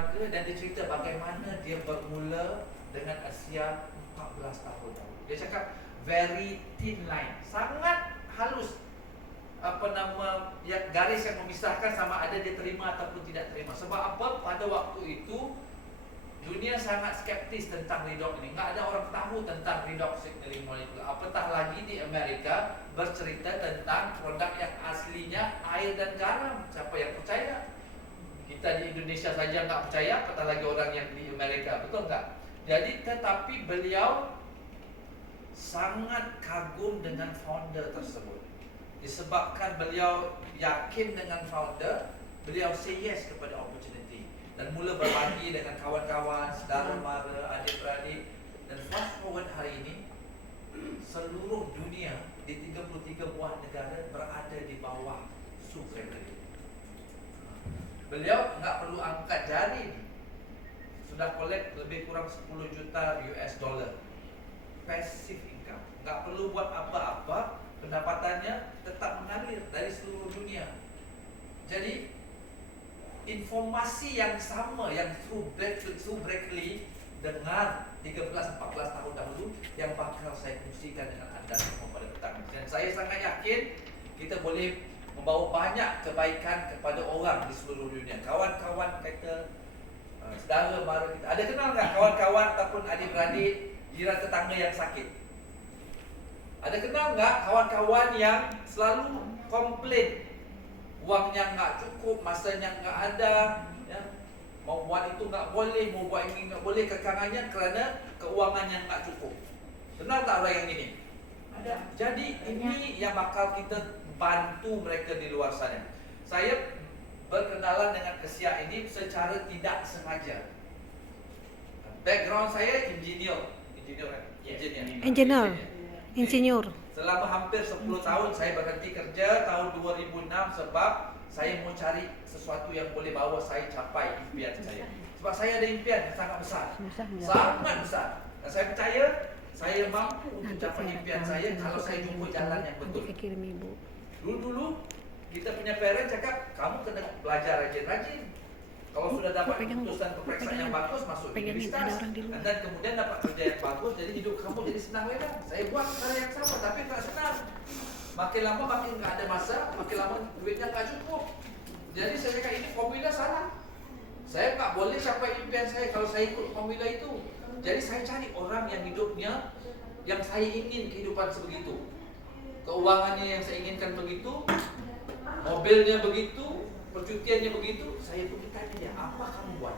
berniaga dan dia cerita bagaimana dia bermula dengan usia 14 tahun. Dia cakap very thin line, sangat halus, garis yang memisahkan sama ada dia terima ataupun tidak terima. Sebab apa? Pada waktu itu dunia sangat skeptis tentang redox ini. Tak ada orang tahu tentang redox signaling molecule. Apatah lagi di Amerika bercerita tentang produk yang aslinya air dan garam. Siapa yang percaya? Kita di Indonesia saja tak percaya, apatah lagi orang yang di Amerika. Betul tak? Jadi tetapi beliau sangat kagum dengan founder tersebut. Disebabkan beliau yakin dengan founder, beliau say yes kepada opportunity dan mula berbagi dengan kawan-kawan, saudara mara, adik-beradik. Dan fast forward hari ini, seluruh dunia di 33 buah negara berada di bawah subregulasi. Beliau tak perlu angkat jari ni, sudah collect lebih kurang 10 juta US dollar passive income. Tak perlu buat apa-apa, pendapatannya tetap mengalir dari seluruh dunia. Jadi informasi yang sama yang through Berkeley dengar 13-14 tahun dahulu yang bakal saya kongsikan dengan anda semua pada petang. Dan saya sangat yakin kita boleh membawa banyak kebaikan kepada orang di seluruh dunia. Kawan-kawan kita, saudara mara kita, ada kenal tak kawan-kawan ataupun adik-beradik, jiran tetangga yang sakit? Ada kenal tak kawan-kawan yang selalu komplain wangnya tak cukup, masanya tak ada, ya? Mau buat itu tak boleh, mau buat ini tak boleh, kekangannya kerana keuangannya tak cukup. Kenal tak orang yang ini? Ada. Jadi ini yang bakal kita bantu mereka di luar sana. Saya berkenalan dengan Kesia ini secara tidak sengaja. Background saya engineer. Selama hampir 10 tahun saya berhenti kerja tahun 2006 sebab saya mau cari sesuatu yang boleh bawa saya capai impian saya. Sebab saya ada impian yang sangat besar. Sangat besar. Dan saya percaya saya mampu untuk capai impian saya kalau saya jumpa jalan yang betul. Dulu-dulu kita punya parent cakap, kamu kena belajar rajin-rajin. Kalau sudah dapat keputusan peperiksaan yang bagus, masuk universitas, dan kemudian dapat kerja yang bagus, jadi hidup kamu jadi senang lelah. Saya buat hal yang sama, tapi tak senang. Makin lama makin tak ada masa, makin lama duitnya tak cukup. Jadi saya cakap ini formula salah. Saya tak boleh capai impian saya kalau saya ikut formula itu. Jadi saya cari orang yang hidupnya, yang saya ingin kehidupan sebegitu. Keuangannya yang saya inginkan begitu, mobilnya begitu, percutiannya begitu. Saya pergi tanya dia, apa kamu buat?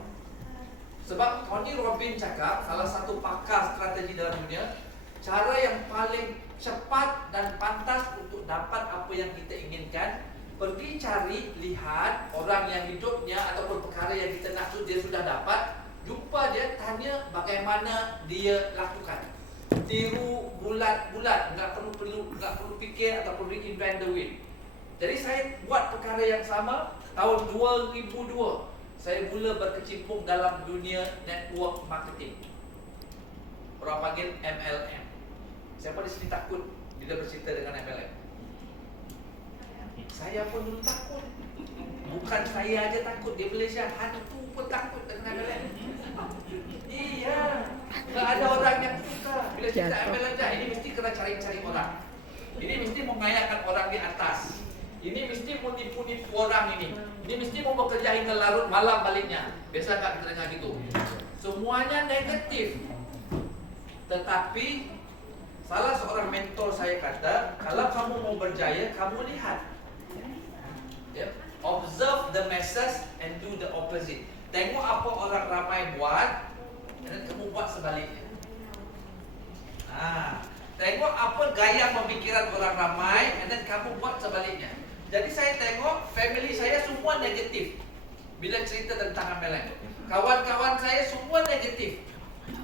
Sebab Tony Robbins cakap, salah satu pakar strategi dalam dunia, cara yang paling cepat dan pantas untuk dapat apa yang kita inginkan, pergi cari, lihat orang yang hidupnya ataupun perkara yang kita nak dia sudah dapat, jumpa dia, tanya bagaimana dia lakukan. Tiru bulat-bulat, tak perlu fikir ataupun reinvent the wheel. Jadi saya buat perkara yang sama. Tahun 2002 saya mula berkecimpung dalam dunia network marketing. Orang panggil MLM. Siapa di sini takut bila bercerita dengan MLM? Saya pun dulu takut. Bukan saya aja takut, di Malaysia hantu pun takut dengan MLM. Iya, tak ada orang yang suka bila cerita MLM. Ini mesti kena cari-cari orang. Ini mesti mengayakan orang di atas. Ini mesti mau nipu-nipu orang ini. Ini mesti mau bekerja hingga larut malam baliknya. Biasa tak kita dengar gitu. Semuanya negatif. Tetapi salah seorang mentor saya kata, kalau kamu mau berjaya, kamu lihat. Observe the masses and do the opposite. Tengok apa orang ramai buat, dan kamu buat sebaliknya. Tengok apa gaya pemikiran orang ramai, dan kamu buat sebaliknya. Jadi saya tengok family saya semua negatif bila cerita tentang MLM. Kawan-kawan saya semua negatif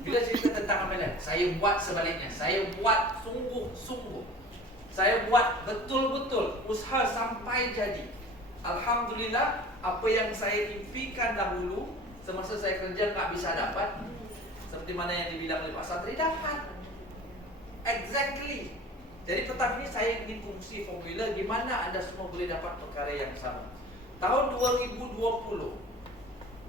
bila cerita tentang MLM. Saya buat sebaliknya. Saya buat sungguh-sungguh. Saya buat betul-betul, usaha sampai jadi. Alhamdulillah, apa yang saya impikan dahulu semasa saya kerja tak bisa dapat, seperti mana yang dibilang oleh Pak Satri, dapat. Exactly. Jadi petang ini saya ingin kongsi formula gimana anda semua boleh dapat perkara yang sama. Tahun 2020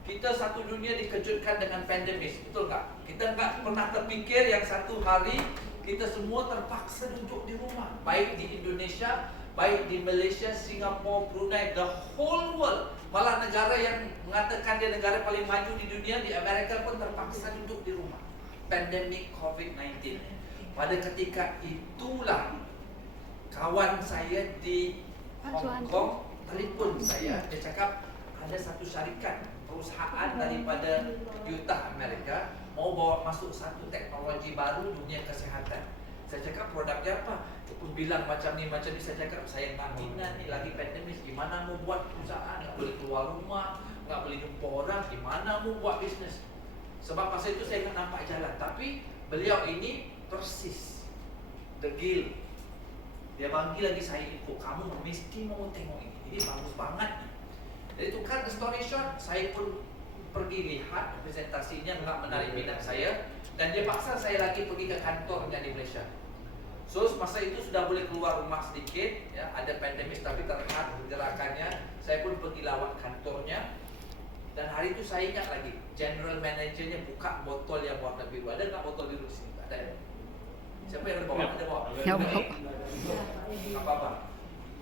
Kita satu dunia dikejutkan dengan pandemik, betul nggak? Kita nggak pernah terpikir yang satu hari kita semua terpaksa duduk di rumah. Baik di Indonesia, baik di Malaysia, Singapura, Brunei, the whole world. Malah negara yang mengatakan dia negara paling maju di dunia, di Amerika pun terpaksa duduk di rumah. Pandemik COVID-19. Pada ketika itulah kawan saya di Hong Kong telefon saya, dia cakap ada satu syarikat perusahaan daripada Utah Amerika mau bawa masuk satu teknologi baru dunia kesihatan. Saya cakap produknya apa? Dia pun bilang macam ni. Saya cakap saya nggak minat ni, lagi pandemik, gimana mau buat perusahaan, nggak boleh keluar rumah, nggak boleh jumpa orang, gimana mau buat bisnes. Sebab masa itu saya nggak nampak jalan. Tapi beliau ini persis, degil. Dia panggil lagi saya info, kamu mesti mau tengok ini bagus banget. Jadi to cut the story short, saya pun pergi lihat presentasinya, nggak menarik minat saya, dan dia paksa saya lagi pergi ke kantornya di Malaysia. So masa itu sudah boleh keluar rumah sedikit, ya, ada pandemik tapi terlihat pergerakannya. Saya pun pergi lawat kantornya, dan hari itu saya ingat lagi, general managernya buka botol yang warna biru. Ada nggak botol biru di sini? Ada ya? Siapa yang ada bawa? Ada bawa? Apa-apa?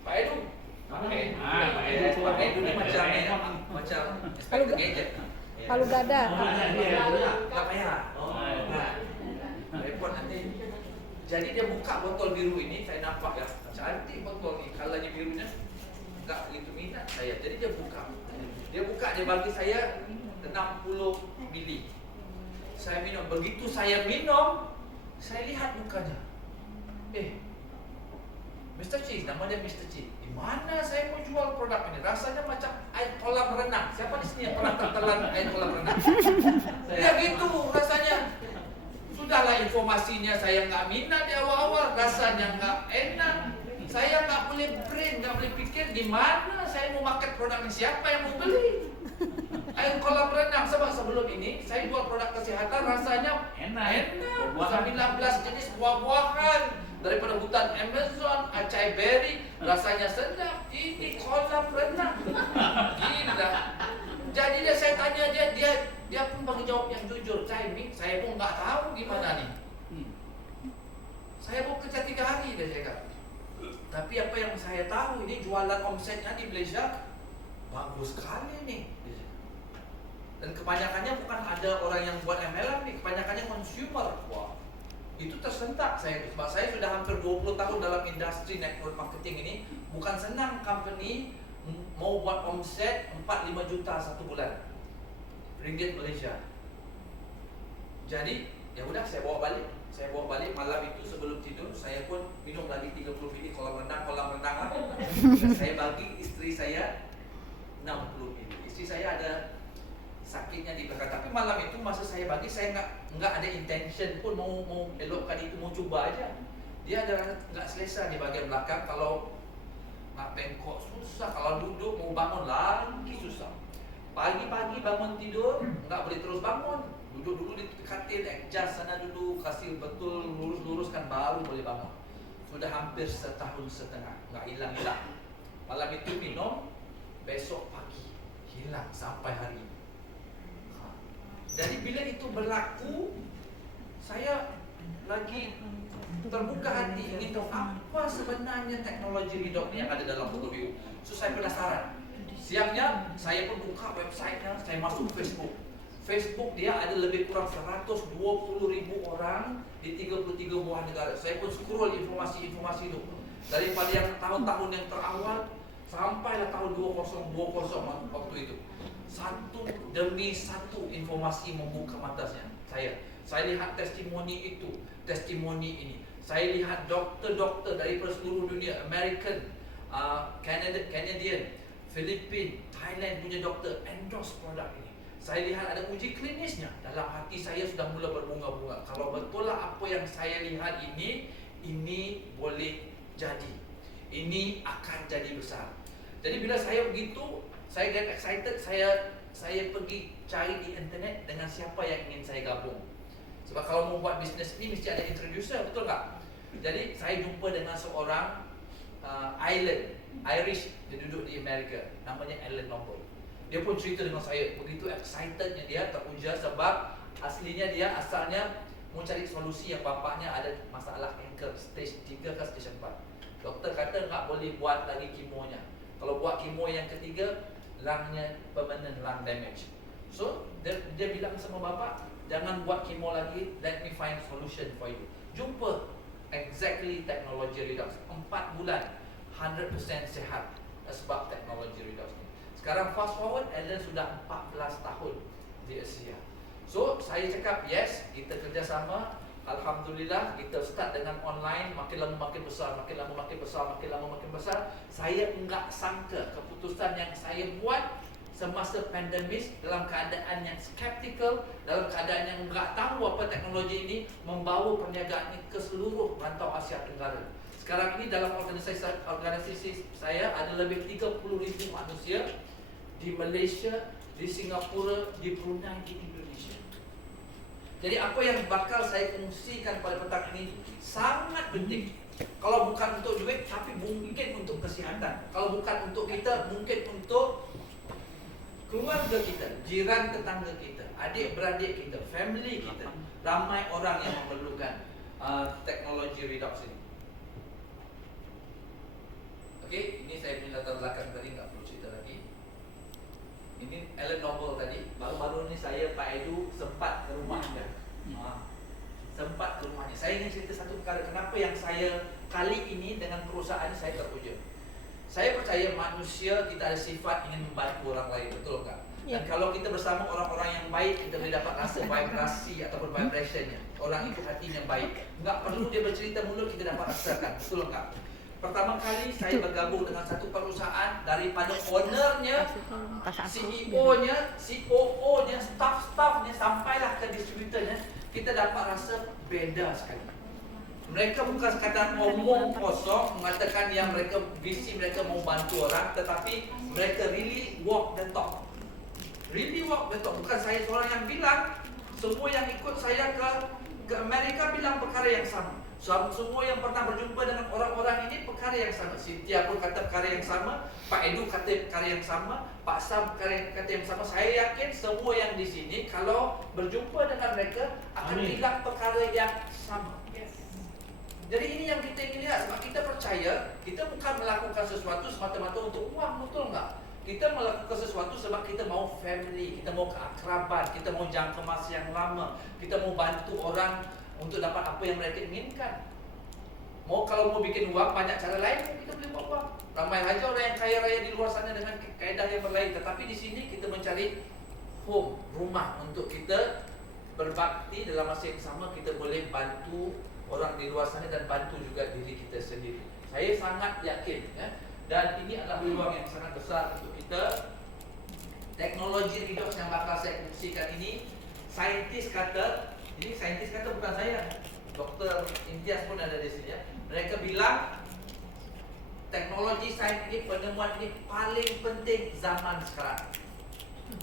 Pak Edu? Pak Edu ni macam inspektor gadget. Palu gada. Tak payah. Repot nanti. Jadi dia buka botol biru ini, saya nampak ya, cantik botol ni, kalanya birunya. Tak begitu minat saya. Jadi dia buka, dia bagi saya 60 mili. Saya minum, begitu saya minum, saya lihat mukanya. Mr. Cheese, nama dia Mr. Cheese. Di mana saya mau jual produk ini? Rasanya macam air kolam renang. Siapa di sini yang pernah tertelan air kolam renang? Ya gitu rasanya. Sudahlah informasinya saya nggak minat di awal-awal, rasanya nggak enak. Saya nggak boleh brain, nggak boleh pikir di mana saya mau market produk ini, siapa yang mau beli. Air kolam renang, sebab sebelum ini saya jual produk kesehatan rasanya enak. 19 jenis buah-buahan daripada hutan Amazon, acai berry, rasanya sedap. Ini kolam renang, gila. Jadi saya tanya dia pun bagi jawab yang jujur. Saya pun nggak tahu gimana nih. Saya pun kerja 3 hari dia cakap. Tapi apa yang saya tahu ini jualan omsetnya di Malaysia bagus sekali nih. Dan kebanyakannya bukan ada orang yang buat MLM nih, kebanyakannya consumer. Wah, itu tersentak saya, sebab saya sudah hampir 20 tahun dalam industri network marketing ini. Bukan senang company mau buat omset 4-5 juta satu bulan ringgit Malaysia. Jadi ya udah saya bawa balik malam itu sebelum tidur. Saya pun minum lagi 30 mili kolam renang lah. Saya bagi istri saya 60 mili. Istri saya ada sakitnya di belakang, tapi malam itu masa saya bagi, saya nggak ada intention pun mau elokkan itu, mau coba aja. Dia ada nggak selesa di bagian belakang, kalau nak bengkok susah, kalau duduk mau bangun lagi susah. Pagi-pagi bangun tidur nggak boleh terus bangun, duduk dulu di katil, adjust sana dulu, kasih betul lurus-luruskan baru boleh bangun. Sudah hampir 1,5 tahun, nggak hilang-hilang. Malam itu minum, besok pagi hilang sampai hari ini. Jadi bila itu berlaku, saya lagi terbuka hati ingin tahu apa sebenarnya teknologi Ridok yang ada dalam Photobio. So saya penasaran. Siangnya saya pun buka websitenya, saya masuk Facebook dia ada lebih kurang 120,000 orang di 33 buah negara. Saya pun scroll informasi-informasi itu daripada yang tahun-tahun yang terawal sampailah tahun 2020 waktu itu. Satu demi satu informasi membuka mata saya. Saya lihat testimoni itu, testimoni ini. Saya lihat dokter-dokter dari seluruh dunia, American, Canadian, Filipina, Thailand punya dokter endorse produk ini. Saya lihat ada uji klinisnya. Dalam hati saya sudah mula berbunga-bunga. Kalau betul lah apa yang saya lihat ini boleh jadi. Ini akan jadi besar. Jadi bila saya begitu, saya get excited, saya pergi cari di internet dengan siapa yang ingin saya gabung. Sebab kalau mau buat bisnes ini mesti ada introducer, betul tak? Jadi saya jumpa dengan seorang Irish, dia duduk di Amerika, namanya Alan Noble. Dia pun cerita dengan saya, begitu excitednya dia, teruja sebab aslinya dia asalnya mau cari solusi yang bapaknya ada masalah kanker stage 3 ke stage 4. Doktor kata tak boleh buat lagi kemonya. Kalau buat kemo yang ketiga, lungnya permanent lung damage. So dia bilang sama bapak, jangan buat kemo lagi, let me find solution for you. Jumpa exactly teknologi redox, 4 bulan 100% sihat sebab teknologi redox ni. Sekarang fast forward, Alan sudah 14 tahun di Asia. So saya cakap yes, kita kerjasama. Alhamdulillah, kita start dengan online, makin lama makin besar, makin lama makin besar, makin lama makin besar. Saya enggak sangka keputusan yang saya buat semasa pandemik, dalam keadaan yang skeptical, dalam keadaan yang enggak tahu apa teknologi ini, membawa perniagaan ini ke seluruh rantau Asia Tenggara. Sekarang ini dalam organisasi saya ada lebih 30,000 manusia di Malaysia, di Singapura, di Brunei, di Indonesia. Jadi apa yang bakal saya kongsikan pada petang ini sangat penting. Kalau bukan untuk duit, tapi mungkin untuk kesihatan. Kalau bukan untuk kita, mungkin untuk keluarga kita, jiran tetangga kita, adik-beradik kita, family kita. Ramai orang yang memerlukan teknologi redox ini. Okey, ini saya punya latar belakang tadi, tak perlu cerita lagi. Ini Alan Noble tadi. Baru-baru ni saya, Pak Edu, sempat ke rumahnya. Sempat ke rumahnya. Saya ingin cerita satu perkara. Kenapa yang saya kali ini dengan perusahaan saya terpuja. Saya percaya manusia kita ada sifat ingin membantu orang lain. Betul tak? Dan kalau kita bersama orang-orang yang baik, kita boleh dapat rasa vibrasi ataupun vibrationnya. Orang itu hatinya baik. Enggak perlu dia bercerita mulut, kita dapat rasakan. Betul tak? Pertama kali saya bergabung dengan satu perusahaan, daripada ownernya, CEO-nya, COO-nya, staff-staffnya, sampailah ke distributornya, kita dapat rasa beda sekali. Mereka bukan sekadar ngomong kosong, mengatakan yang mereka visi mereka mau bantu orang, tetapi mereka really walk the talk. Really walk the talk. Bukan saya seorang yang bilang, semua yang ikut saya ke Amerika bilang perkara yang sama. Semua yang pernah berjumpa dengan orang-orang ini perkara yang sama. Cynthia pun kata perkara yang sama, Pak Edu kata perkara yang sama, Pak Sam kata yang sama. Saya yakin semua yang di sini kalau berjumpa dengan mereka akan bilang perkara yang sama. Jadi ini yang kita ingin lihat. Sebab kita percaya kita bukan melakukan sesuatu semata-mata untuk uang, betul enggak? Kita melakukan sesuatu sebab kita mau family, kita mau keakraban, kita mau jangka masa yang lama, kita mau bantu orang untuk dapat apa yang mereka inginkan. Kalau mau bikin uang, banyak cara lain kita boleh buat uang. Ramai saja orang yang kaya raya di luar sana dengan kaedah yang berlain. Tetapi di sini kita mencari home, rumah untuk kita berbakti. Dalam masa yang sama kita boleh bantu orang di luar sana dan bantu juga diri kita sendiri. Saya sangat yakin dan ini adalah peluang yang sangat besar untuk kita. Teknologi redox yang bakal saya kongsikan ini, saintis kata, ini saintis kata bukan saya, Dr. Imtiaz pun ada di sini ya. Mereka bilang teknologi sains ini, penemuan ini paling penting zaman sekarang.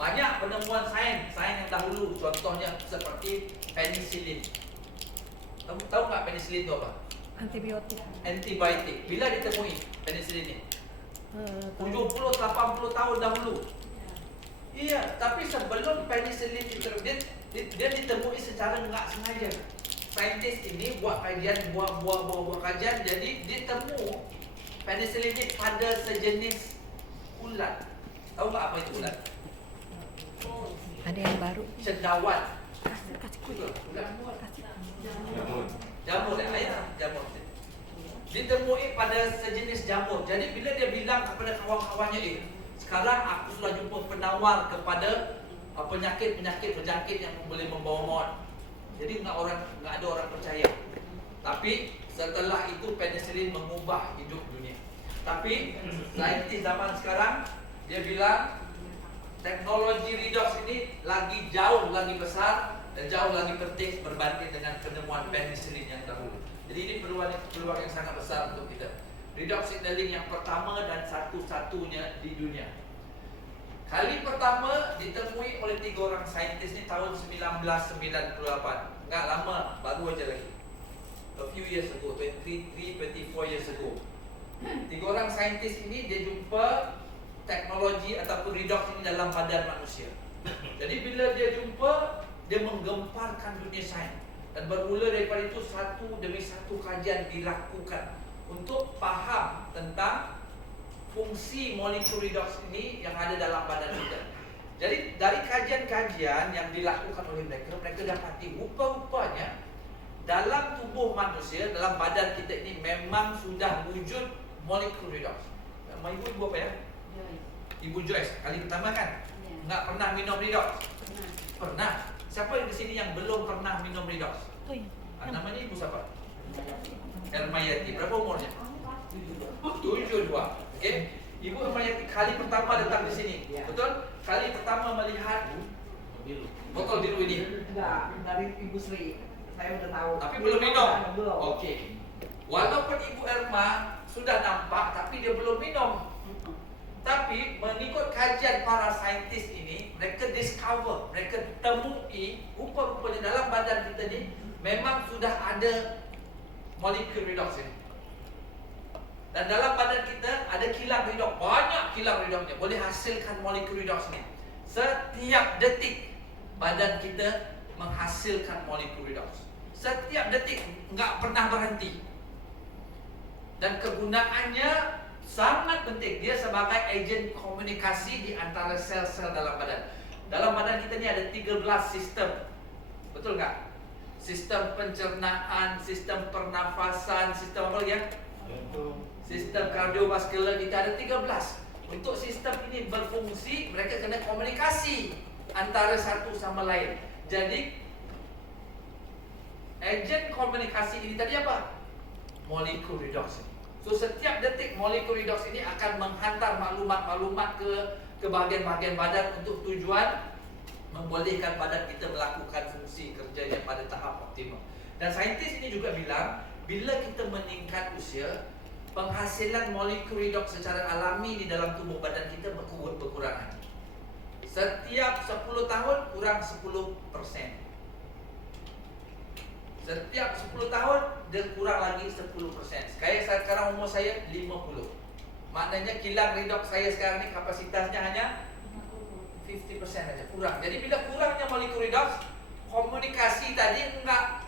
Banyak penemuan sains yang dahulu, contohnya seperti penicillin. Kamu tahu nggak penicillin itu apa? Antibiotik. Bila ditemui penicillin ini? 70-80 tahun dahulu. Iya, tapi sebelum penicillin diterbit, dia ditemui secara nggak sengaja. Saintis ini buat kajian, buat kajian, jadi ditemu penicillin ini pada sejenis ulat. Tahu nggak apa itu ulat? Ada yang baru. Cendawan. Kasih kulit. Jamur ya, jamur. Ditemui pada sejenis jamur. Jadi bila dia bilang kepada kawan-kawannya, sekarang aku sudah jumpa penawar kepada penyakit-penyakit berjangkit yang boleh membawa maut. Jadi enggak ada orang percaya. Tapi setelah itu penicillin mengubah hidup dunia. Tapi saintis zaman sekarang dia bilang teknologi redox ini jauh lagi besar dan jauh lagi penting berbanding dengan penemuan penicillin yang dahulu. Jadi ini peluang yang sangat besar untuk kita. Redox signaling yang pertama dan satu-satunya di dunia. Kali pertama ditemui oleh 3 orang saintis ni tahun 1998. Enggak lama, baru aja lagi. A few years ago, 24 years ago. 3 orang saintis ini dia jumpa teknologi ataupun redox ini dalam badan manusia. Jadi bila dia jumpa, dia menggemparkan dunia sains. Dan bermula daripada itu satu demi satu kajian dilakukan untuk faham tentang fungsi molekul redox ini yang ada dalam badan kita. Jadi dari kajian-kajian yang dilakukan oleh mereka, mereka dapati rupa-rupanya dalam tubuh manusia, dalam badan kita ini memang sudah wujud molekul redox. Nama ibu apa ya? Ibu Joyce, kali pertama kan? Enggak pernah minum redox? Pernah. Siapa yang di sini yang belum pernah minum redox? Namanya ibu siapa? Ermayati. Berapa umurnya? 72. Okey. Ibu Ermayati kali pertama datang di sini. Betul? Kali pertama melihat botol biru ini. Enggak, dari Ibu Sri. Saya udah tahu. Tapi belum minum. Belum. Okey. Walaupun Ibu Erma sudah nampak tapi dia belum minum. Tapi mengikut kajian para saintis ini, mereka discover, mereka temui rupa-rupanya dalam badan kita ni memang sudah ada molekul redox ini. Dan dalam badan kita ada kilang redox, banyak kilang redoxnya, boleh hasilkan molekul redox ni. Setiap detik badan kita menghasilkan molekul redox. Setiap detik, enggak pernah berhenti. Dan kegunaannya sangat penting. Dia sebagai agen komunikasi di antara sel-sel dalam badan. Dalam badan kita ni ada 13 sistem. Betul tak? Sistem pencernaan, sistem pernafasan, sistem apa ya? Sistem kardiovaskular kita ada 13. Untuk sistem ini berfungsi, mereka kena komunikasi antara satu sama lain. Jadi agen komunikasi ini tadi apa? Molekul redox. So setiap detik molekul redox ini akan menghantar maklumat-maklumat ke bahagian-bahagian badan untuk tujuan membolehkan badan kita melakukan fungsi kerjanya pada tahap optimum. Dan saintis ini juga bilang, bila kita meningkat usia, penghasilan molekul redox secara alami di dalam tubuh badan kita berkurangan. Setiap 10 tahun kurang 10%. Setiap 10 tahun dia kurang lagi 10%. Sekarang umur saya 50. Maknanya kilang redox saya sekarang ni kapasitasnya hanya 50% saja, kurang. Jadi bila kurangnya molekul redox, komunikasi tadi enggak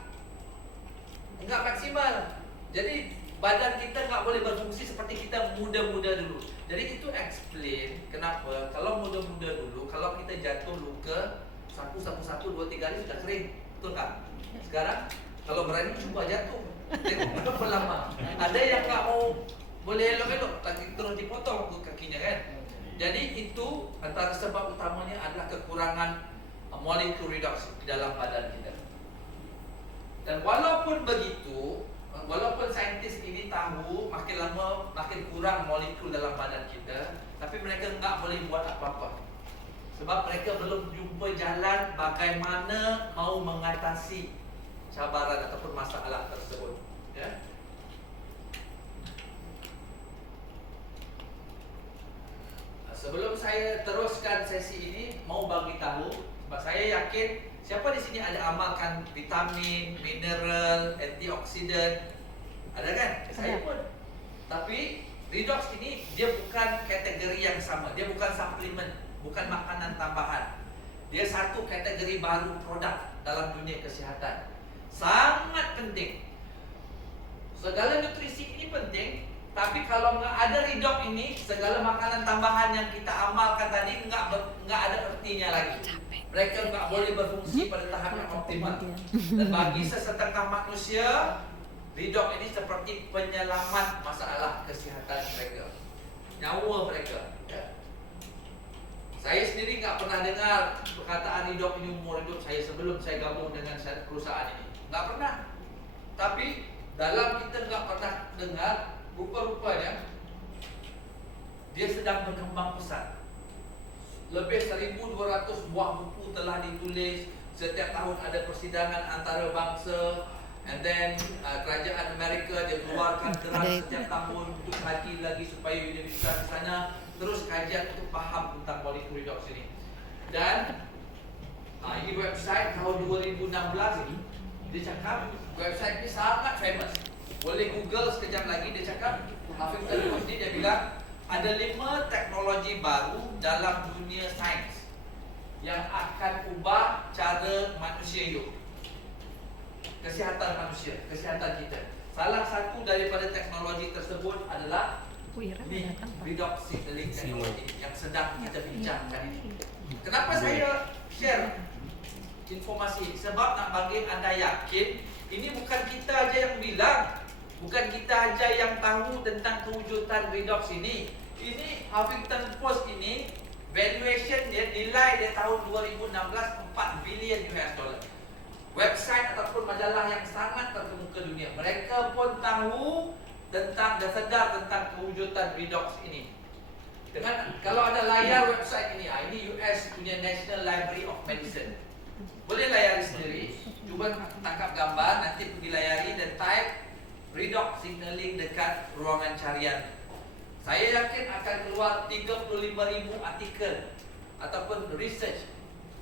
maksimal. Jadi badan kita enggak boleh berfungsi seperti kita muda-muda dulu. Jadi itu explain kenapa kalau muda-muda dulu, kalau kita jatuh luka 1, 2, 3 hari sudah kering. Betul tak? Sekarang kalau berani cuba jatuh, tengok berapa lama. Ada yang tak mau boleh elok-elok, lagi terus dipotong kakinya kan. Jadi itu antara sebab utamanya adalah kekurangan molekul redox di dalam badan kita. Dan walaupun begitu, walaupun saintis ini tahu makin lama makin kurang molekul dalam badan kita, tapi mereka enggak boleh buat apa-apa. Sebab mereka belum jumpa jalan bagaimana mau mengatasi cabaran ataupun masalah tersebut, ya. Sebelum saya teruskan sesi ini, mau bagi tahu, sebab saya yakin siapa di sini ada amalkan vitamin, mineral, antioksidan, ada kan? Saya pun. Tapi redox ini dia bukan kategori yang sama, dia bukan suplemen, bukan makanan tambahan. Dia satu kategori baru produk dalam dunia kesihatan. Sangat penting. Segala nutrisi ini penting, tapi kalau nggak ada redox ini, segala makanan tambahan yang kita amalkan tadi nggak ada artinya lagi. Mereka nggak boleh berfungsi pada tahap yang optimal. Dan bagi sesetengah manusia, redox ini seperti penyelamat masalah kesihatan mereka, nyawa mereka. Ya. Saya sendiri nggak pernah dengar perkataan redox ini umur hidup saya sebelum saya gabung dengan perusahaan ini. Nggak pernah. Tapi dalam kita nggak pernah dengar, rupa-rupanya dia sedang berkembang pesat. Lebih 1,200 buah buku telah ditulis. Setiap tahun ada persidangan antara bangsa. And then kerajaan Amerika dia keluarkan keras setiap tahun untuk kaji lagi supaya universitas di sana terus kajian untuk faham tentang molekul redox ini. Dan ini website tahun 2016 ini. Dia cakap website ini sangat famous. Boleh Google sekejap lagi. Dia cakap Hafif Tadus ni dia bilang ada 5 teknologi baru dalam dunia sains yang akan ubah cara manusia hidup. Kesihatan manusia, kesihatan kita. Salah satu daripada teknologi tersebut adalah Wira datang Pak. redox signaling teknologi yang sedang kita bincangkan ini. Kenapa saya share informasi ini? Sebab nak bagi anda yakin ini bukan kita aja yang bilang, bukan kita aja yang tahu tentang kewujudan redox ini. Ini Huffington Post ini valuation dia, nilai dia tahun 2016 4 bilion US dollar. Website ataupun majalah yang sangat terkemuka dunia, mereka pun tahu tentang dan sedar tentang kewujudan redox ini. Dengan kalau ada layar website ini US punya National Library of Medicine. Boleh layari sendiri, cuba tangkap gambar, nanti pergi layari dan type redox signaling dekat ruangan carian. Saya yakin akan keluar 35,000 artikel ataupun research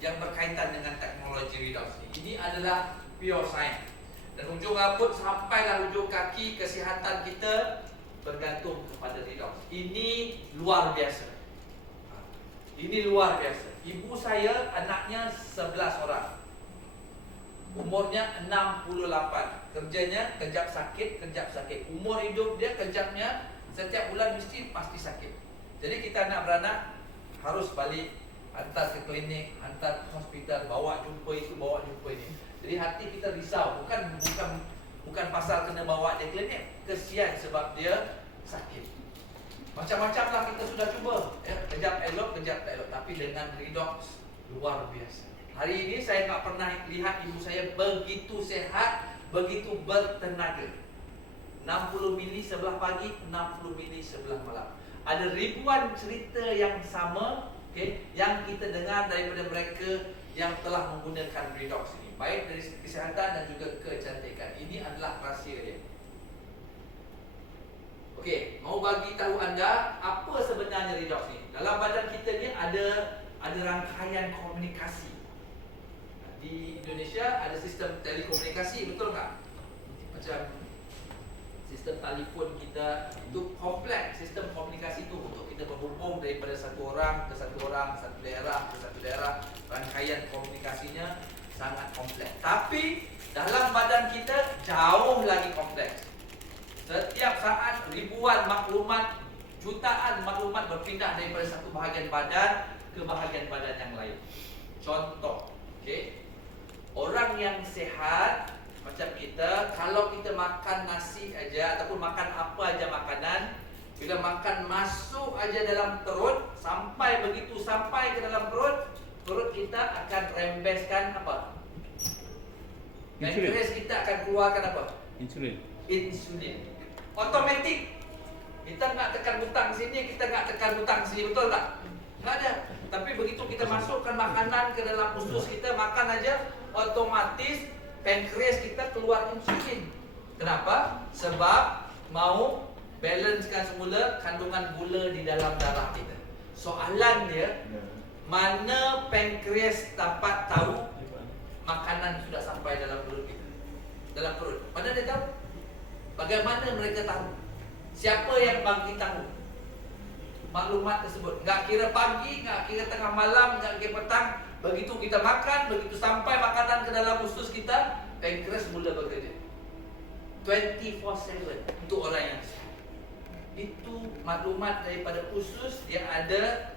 yang berkaitan dengan teknologi redox ini. Ini adalah pure science. Dan ujung rambut sampailah ujung kaki, kesihatan kita bergantung kepada redox. Ini luar biasa. Ini luar biasa. Ibu saya anaknya 11 orang. Umurnya 68. Kerjanya kejap sakit, kejap sakit. Umur hidup dia kejapnya setiap bulan mesti pasti sakit. Jadi kita anak beranak harus balik, hantar ke klinik, hantar ke hospital, bawa jumpa itu, bawa jumpa ini. Jadi hati kita risau, bukan pasal kena bawa dia klinik, kesian sebab dia sakit. Macam-macam lah kita sudah cuba, ya, kejap elok, kejap tak elok, tapi dengan redox luar biasa. Hari ini saya tak pernah lihat ibu saya begitu sehat, begitu bertenaga. 60 mili sebelah pagi, 60 mili sebelah malam. Ada ribuan cerita yang sama, okay, yang kita dengar daripada mereka yang telah menggunakan redox ini, baik dari kesihatan dan juga kecantikan. Ini adalah rahsia dia. Okey, mau bagi tahu anda apa sebenarnya redox ni. Dalam badan kita ni ada rangkaian komunikasi. Di Indonesia ada sistem telekomunikasi, betul tak? Macam sistem telefon kita itu kompleks, sistem komunikasi itu untuk kita berhubung daripada satu orang ke satu orang, satu daerah ke satu daerah. Rangkaian komunikasinya sangat kompleks. Tapi dalam badan kita jauh lagi kompleks. Setiap saat ribuan maklumat, jutaan maklumat berpindah daripada satu bahagian badan ke bahagian badan yang lain. Contoh, okay, orang yang sehat macam kita, kalau kita makan nasi aja ataupun makan apa aja makanan, bila makan masuk aja dalam perut, sampai ke dalam perut, perut kita akan rembeskan apa? Pankreas kita akan keluarkan apa? Insulin. Otomatik. Kita nak tekan butang sini, kita nak tekan butang sini, betul tak? Tak ada. Tapi begitu kita masukkan makanan ke dalam usus kita, makan aja, otomatis pankreas kita keluar insulin. Kenapa? Sebab mau balancekan semula kandungan gula di dalam darah kita. Soalan dia, mana pankreas dapat tahu makanan sudah sampai dalam perut kita? Dalam perut. Mana dia tahu? Bagaimana mereka tahu? Siapa yang bagi tahu maklumat tersebut? Enggak kira pagi, enggak kira tengah malam, enggak kira petang. Begitu kita makan, begitu sampai makanan ke dalam usus kita, pankreas mula bekerja 24/7 untuk orang yang sehat. Itu maklumat daripada usus. Dia ada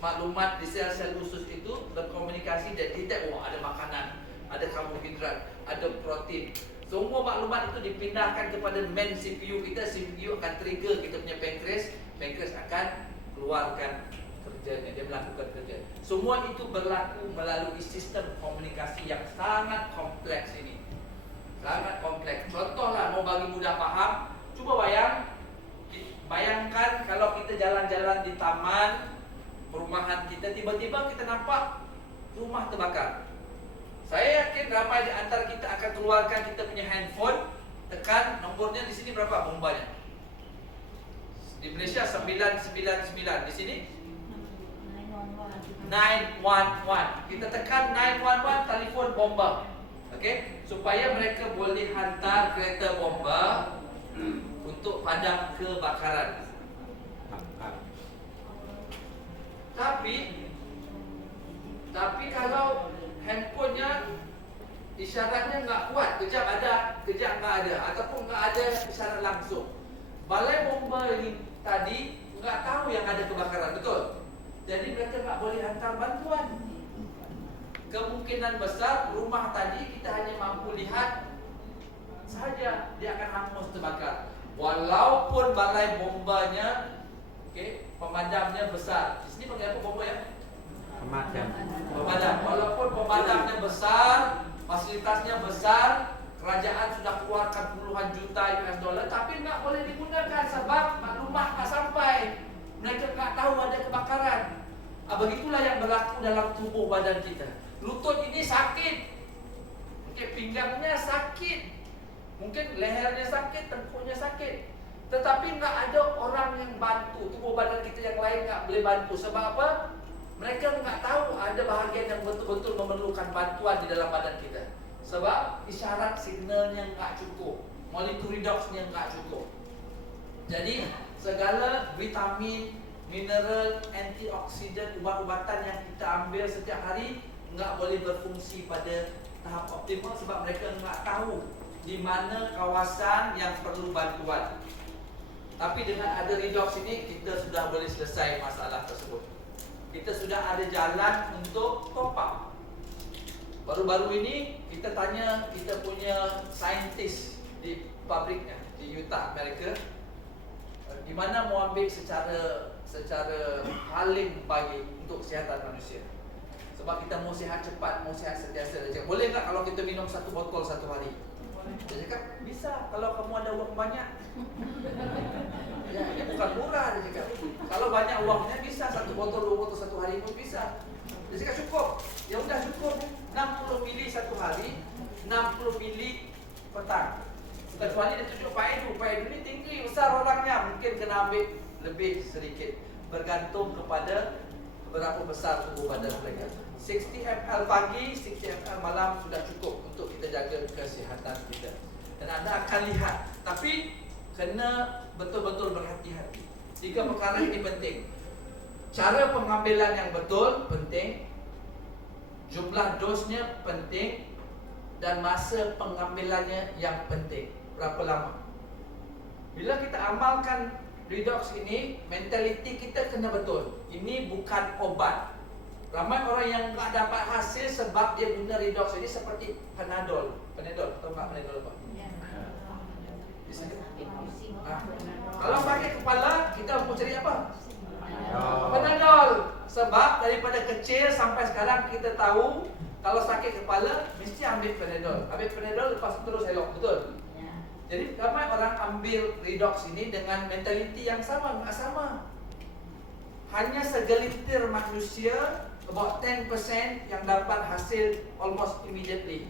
maklumat di sel-sel usus itu berkomunikasi dan detect, oh ada makanan, ada karbohidrat, ada protein. Semua maklumat itu dipindahkan kepada main CPU kita. CPU akan trigger kita punya pankreas. Pankreas akan keluarkan kerjanya, dia melakukan kerja. Semua itu berlaku melalui sistem komunikasi yang sangat kompleks ini. Sangat kompleks. Contohlah, mau bagi mudah faham, coba bayangkan kalau kita jalan-jalan di taman perumahan kita, tiba-tiba kita nampak rumah terbakar. Saya yakin ramai di antara kita akan keluarkan kita punya handphone, tekan nombornya di sini berapa bombanya? Di Malaysia 999, di sini 911. Kita tekan 911, telefon bomba. Okey, supaya mereka boleh hantar kereta bomba untuk padam kebakaran. Tapi kalau handphonenya isyaratnya nggak kuat, kejap ada, kejap nggak ada, ataupun nggak ada isyarat langsung. Balai bomba ini tadi nggak tahu yang ada kebakaran, betul? Jadi mereka nggak boleh hantar bantuan. Kemungkinan besar rumah tadi kita hanya mampu lihat saja, dia akan hangus terbakar. Walaupun balai bombanya, pemadamnya besar. Di sini panggil apa bomba ya? Pemadam. Walaupun pemadamnya besar, fasilitasnya besar, kerajaan sudah keluarkan puluhan juta US dollar, tapi nggak boleh digunakan sebab rumah nggak sampai. Mereka nggak tahu ada kebakaran. Begitulah yang berlaku dalam tubuh badan kita. Lutut ini sakit, mungkin pinggangnya sakit, mungkin lehernya sakit, tengkuknya sakit, tetapi nggak ada orang yang bantu. Tubuh badan kita yang lain nggak boleh bantu. Sebab apa? Mereka nggak tahu ada bahagian yang betul-betul memerlukan bantuan di dalam badan kita. Sebab isyarat signalnya nggak cukup, molekul redoxnya nggak cukup. Jadi segala vitamin, mineral, antioksidan, ubat-ubatan yang kita ambil setiap hari nggak boleh berfungsi pada tahap optimal sebab mereka nggak tahu di mana kawasan yang perlu bantuan. Tapi dengan ada redox ini kita sudah boleh selesai masalah tersebut. Kita sudah ada jalan untuk top up. Baru-baru ini kita tanya kita punya saintis di pabriknya di Utah, Amerika, di mana mau ambil secara paling baik untuk kesihatan manusia. Sebab kita mau sihat cepat, mau sihat sentiasa. Dia cakap, boleh tak kalau kita minum 1 botol 1 hari? Dia cakap, bisa kalau kamu ada uang banyak. Ya, ini bukan murah, dia cakap. Kalau banyak uangnya bisa 1 botol 2 botol 1 hari pun bisa. Dia cakap cukup. Ya udah cukup. 60 mili 1 hari, 60 mili petang. Kecuali dia tunjuk Pak Edu ni tinggi besar orangnya, mungkin kena ambil lebih sedikit, bergantung kepada berapa besar tubuh badan mereka. 60 ml pagi, 60 ml malam sudah cukup untuk kita jaga kesihatan kita. Dan anda akan lihat, tapi kena betul-betul berhati-hati. 3 perkara ini penting. Cara pengambilan yang betul penting, jumlah dosnya penting, dan masa pengambilannya yang penting. Berapa lama? Bila kita amalkan redox ini, mentaliti kita kena betul. Ini bukan obat. Ramai orang yang tak dapat hasil sebab dia guna redox ini seperti Panadol. Tahu tak Panadol apa? Kalau sakit kepala, kita mau cari apa? Panadol. Sebab daripada kecil sampai sekarang kita tahu kalau sakit kepala mesti ambil Panadol. Ambil Panadol lepas terus elok, betul? Jadi ramai orang ambil redox ini dengan mentaliti yang sama, enggak sama. Hanya segelintir manusia, about 10% yang dapat hasil almost immediately.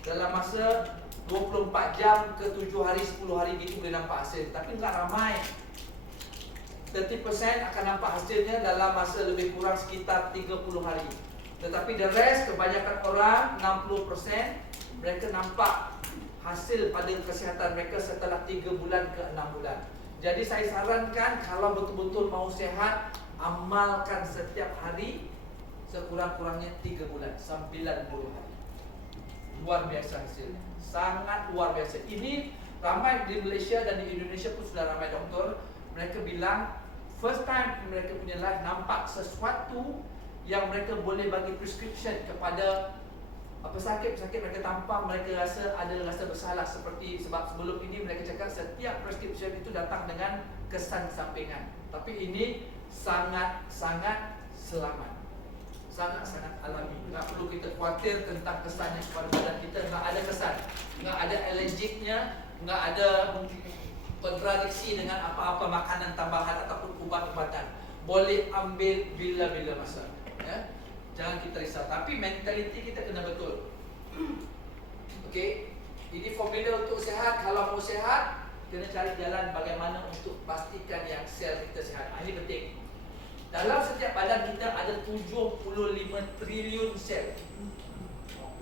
Dalam masa 24 jam ke 7 hari, 10 hari gitu boleh nampak hasil. Tapi enggak ramai. 30% akan nampak hasilnya dalam masa lebih kurang sekitar 30 hari. Tetapi the rest, kebanyakan orang, 60%, mereka nampak hasil pada kesihatan mereka setelah 3 bulan ke 6 bulan. Jadi saya sarankan kalau betul-betul mau sehat, amalkan setiap hari sekurang-kurangnya 3 bulan, 90 hari. Luar biasa hasilnya, sangat luar biasa. Ini ramai di Malaysia dan di Indonesia pun sudah ramai doktor. Mereka bilang first time mereka punya life nampak sesuatu yang mereka boleh bagi prescription kepada pesakit-pesakit mereka tampang, mereka rasa bersalah seperti sebab sebelum ini mereka cakap setiap prescription itu datang dengan kesan sampingan. Tapi ini sangat-sangat selamat, sangat-sangat alami. Tak perlu kita khawatir tentang kesannya kepada badan kita. Tak ada kesan, tak ada allergiknya, tak ada kontradiksi dengan apa-apa makanan tambahan ataupun ubat-ubatan. Boleh ambil bila-bila masa, ya? Jangan kita risau, tapi mentaliti kita kena betul. Okey, ini formula untuk sehat. Kalau mau sehat, kena cari jalan bagaimana untuk pastikan yang sel kita sehat. Ini penting. Dalam setiap badan kita ada 75 triliun sel.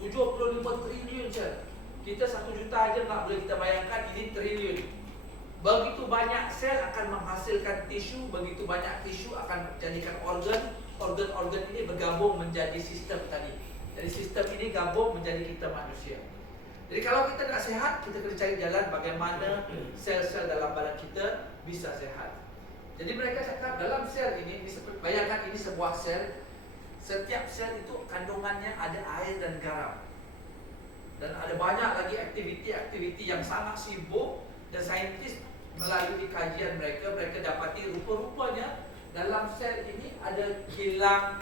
75 triliun sel. Kita 1 juta aja tak boleh kita bayangkan, ini triliun. Begitu banyak sel akan menghasilkan tisu, begitu banyak tisu akan menjadikan organ. Organ-organ ini bergabung menjadi sistem tadi. Jadi sistem ini gabung menjadi kita manusia. Jadi kalau kita nak sehat, kita kena cari jalan bagaimana sel-sel dalam badan kita bisa sehat. Jadi mereka cakap dalam sel ini, bayangkan ini sebuah sel. Setiap sel itu kandungannya ada air dan garam. Dan ada banyak lagi aktiviti-aktiviti yang sangat sibuk. Dan saintis melalui kajian mereka dapati rupa-rupanya dalam sel ini ada kilang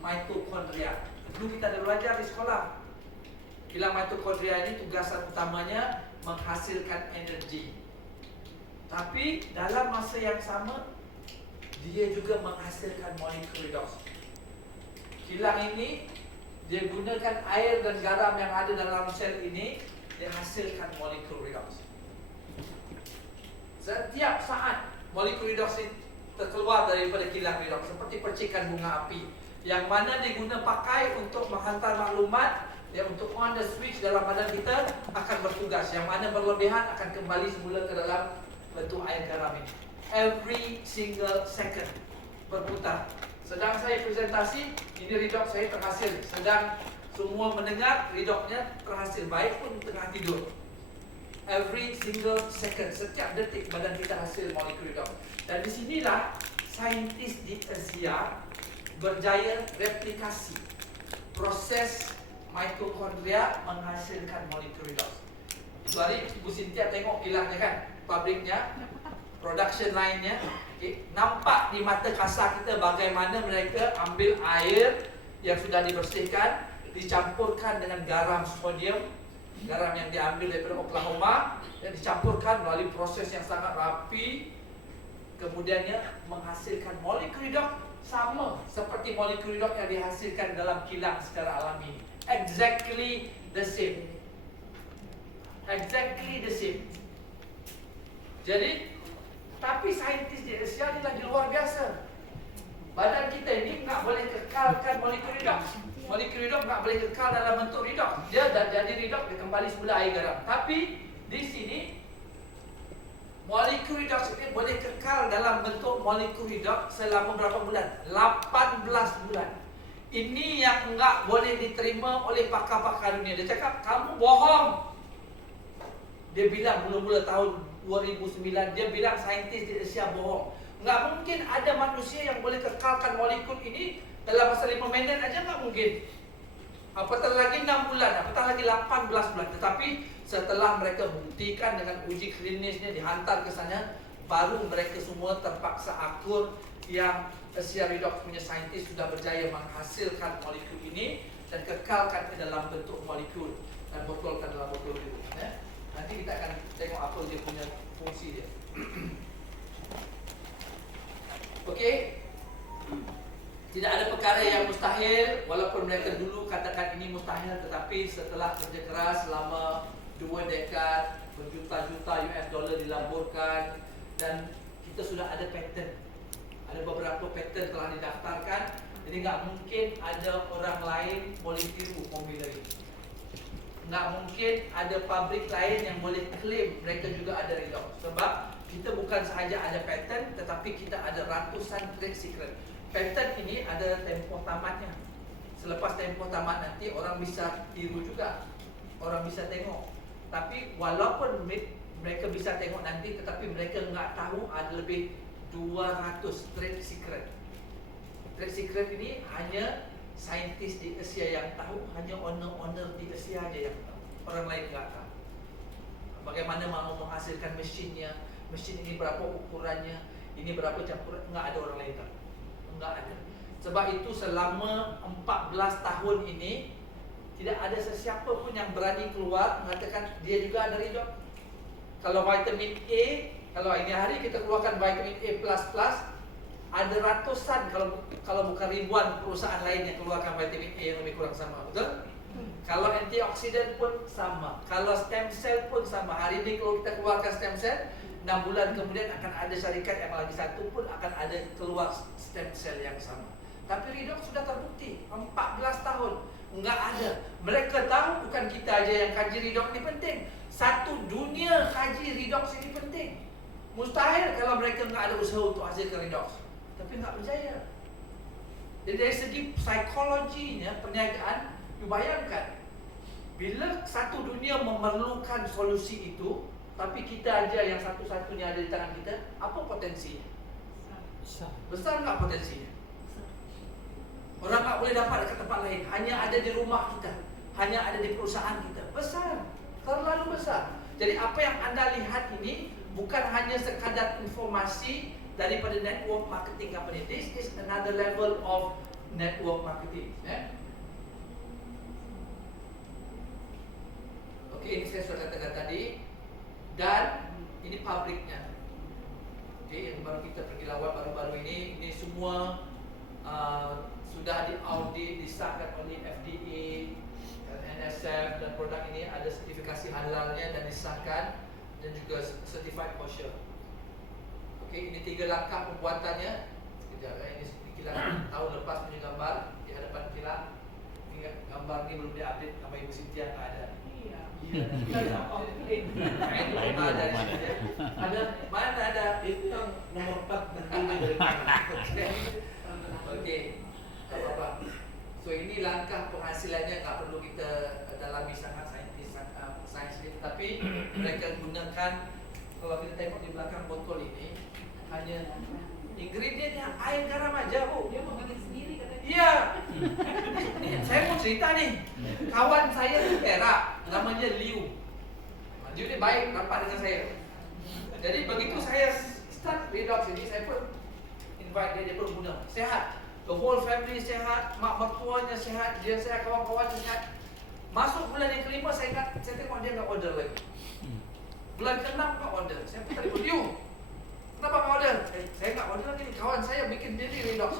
mitokondria. Dulu kita ada belajar di sekolah. Kilang mitokondria ini tugasan utamanya menghasilkan energi. Tapi dalam masa yang sama, dia juga menghasilkan molekul redox. Kilang ini dia gunakan air dan garam yang ada dalam sel ini, dia hasilkan molekul redox. Setiap saat molekul redox ini terkeluar daripada kilang redox seperti percikan bunga api, yang mana diguna pakai untuk menghantar maklumat, ya, untuk on the switch dalam badan kita akan bertugas, yang mana berlebihan akan kembali semula ke dalam bentuk air garam ini. Every single second berputar. Sedang saya presentasi, ini redox saya terhasil. Sedang semua mendengar, redoxnya terhasil, baik pun tengah tidur. Every single second, setiap detik badan kita hasil molekul redox. Dan disinilah saintis di Asia berjaya replikasi proses mitokondria menghasilkan molekul redox. Itu hari Ibu Cynthia tengok kilangnya kan, pabriknya, production line-nya. Okay. Nampak di mata kasar kita bagaimana mereka ambil air yang sudah dibersihkan, dicampurkan dengan garam sodium, garam yang diambil daripada Oklahoma, dan dicampurkan melalui proses yang sangat rapi. Kemudiannya menghasilkan molekul redox sama seperti molekul redox yang dihasilkan dalam kilang secara alami. Exactly the same. Exactly the same. Jadi, tapi saintis di Asia ini lagi luar biasa. Badan kita ini tak boleh kekalkan molekul redox. Molekul redox tak boleh kekal dalam bentuk redox. Dia dah jadi redox, dia kembali semula air garam. Tapi di sini molekul redox ini boleh kekal dalam bentuk molekul redox selama berapa bulan? 18 bulan. Ini yang enggak boleh diterima oleh pakar-pakar dunia. Dia cakap, kamu bohong. Dia bilang mula-mula tahun 2009, dia bilang saintis di Asia bohong. Enggak mungkin ada manusia yang boleh kekalkan molekul ini dalam masa 5 minit aja, enggak mungkin. Apatah lagi 6 bulan, apatah lagi 18 bulan. Tetapi setelah mereka buktikan dengan uji klinisnya, dihantar ke sana, baru mereka semua terpaksa akur yang Asia Redox punya saintis sudah berjaya menghasilkan molekul ini dan kekalkan ke dalam bentuk molekul dan botolkan dalam botol biru. Ya? Nanti kita akan tengok apa dia punya fungsi dia. Okey. Tidak ada perkara yang mustahil, walaupun mereka dulu katakan ini mustahil, tetapi setelah kerja keras selama 2 dekad, berjuta-juta US dollar dilaburkan, dan kita sudah ada patent. Ada beberapa patent telah didaftarkan, jadi nggak mungkin ada orang lain boleh tiru formula ini. Nggak mungkin ada pabrik lain yang boleh klaim mereka juga ada redox. Sebab kita bukan sahaja ada patent, tetapi kita ada ratusan trade secret. Patent ini ada tempoh tamatnya. Selepas tempoh tamat nanti orang bisa tiru juga, orang bisa tengok. Tapi walaupun mereka bisa tengok nanti, tetapi mereka nggak tahu ada lebih 200 trade secret. Trade secret ini hanya saintis di Asia yang tahu, hanya owner-owner di Asia aja yang tahu. Orang lain nggak tahu. Bagaimana mau menghasilkan mesinnya, mesin ini berapa ukurannya, ini berapa campuran, nggak ada orang lain tahu. Nggak ada. Sebab itu selama 14 tahun ini tidak ada sesiapa pun yang berani keluar mengatakan dia juga ada redox. Kalau vitamin A, kalau ini hari kita keluarkan vitamin A++, ada ratusan kalau bukan ribuan perusahaan lain yang keluarkan vitamin A yang lebih kurang sama, betul? Kalau antioksidan pun sama, kalau stem cell pun sama. Hari ini kalau kita keluarkan stem cell, 6 bulan kemudian akan ada syarikat yang lagi satu pun akan ada keluar stem cell yang sama. Tapi redox sudah terbukti 14 tahun enggak ada. Mereka tahu bukan kita aja yang kaji redox ini penting. Satu dunia kaji redox ini penting. Mustahil kalau mereka nggak ada usaha untuk hasilkan redox, tapi nggak berjaya. Jadi dari segi psikologinya perniagaan, you bayangkan bila satu dunia memerlukan solusi itu, tapi kita aja yang satu-satunya ada di tangan kita, apa potensinya? Besar nggak potensinya? Orang nggak boleh dapat ke tempat lain, hanya ada di rumah kita, hanya ada di perusahaan kita. Besar, terlalu besar. Jadi apa yang Anda lihat ini bukan hanya sekadar informasi daripada network marketing company. This is another level of network marketing. Okey, ini saya sudah katakan tadi. Dan ini pabriknya. Okey, yang baru kita pergi lawat baru-baru ini semua sudah diaudit, disahkan oleh FDA dan NSF, dan produk ini ada sertifikasi halalnya dan disahkan, dan juga certified kosher. Okey, ini 3 langkah pembuatannya. Sekejap, ini kilang tahun lepas punya gambar di hadapan kilang. Ini gambar ni belum diupdate, gambar Ibu Sintia tak ada. Ada mana ada itu yang nomor 4 berdiri dari mana? Okey, tak apa-apa. So ini langkah penghasilannya tak perlu kita dalami sangat sains ini, tapi mereka gunakan, kalau kita tengok di belakang botol ini hanya ingredientnya air garam aja, Bu. Dia mau bikin sendiri katanya. Iya. Saya mau cerita nih. Kawan saya di Perak, namanya Liu. Liu ni baik, rapat dengan saya. Jadi begitu saya start redox ini, saya pun invite dia pun guna. Sehat. The whole family sehat, mak mertuanya sehat, dia sehat, kawan-kawan sehat. Masuk bulan yang kelima, saya tengok dia tak order lagi. Bulan ke-6 tak order. Saya pun telefon, Liu, kenapa tak order? Saya tak order lagi, kawan saya bikin sendiri redox.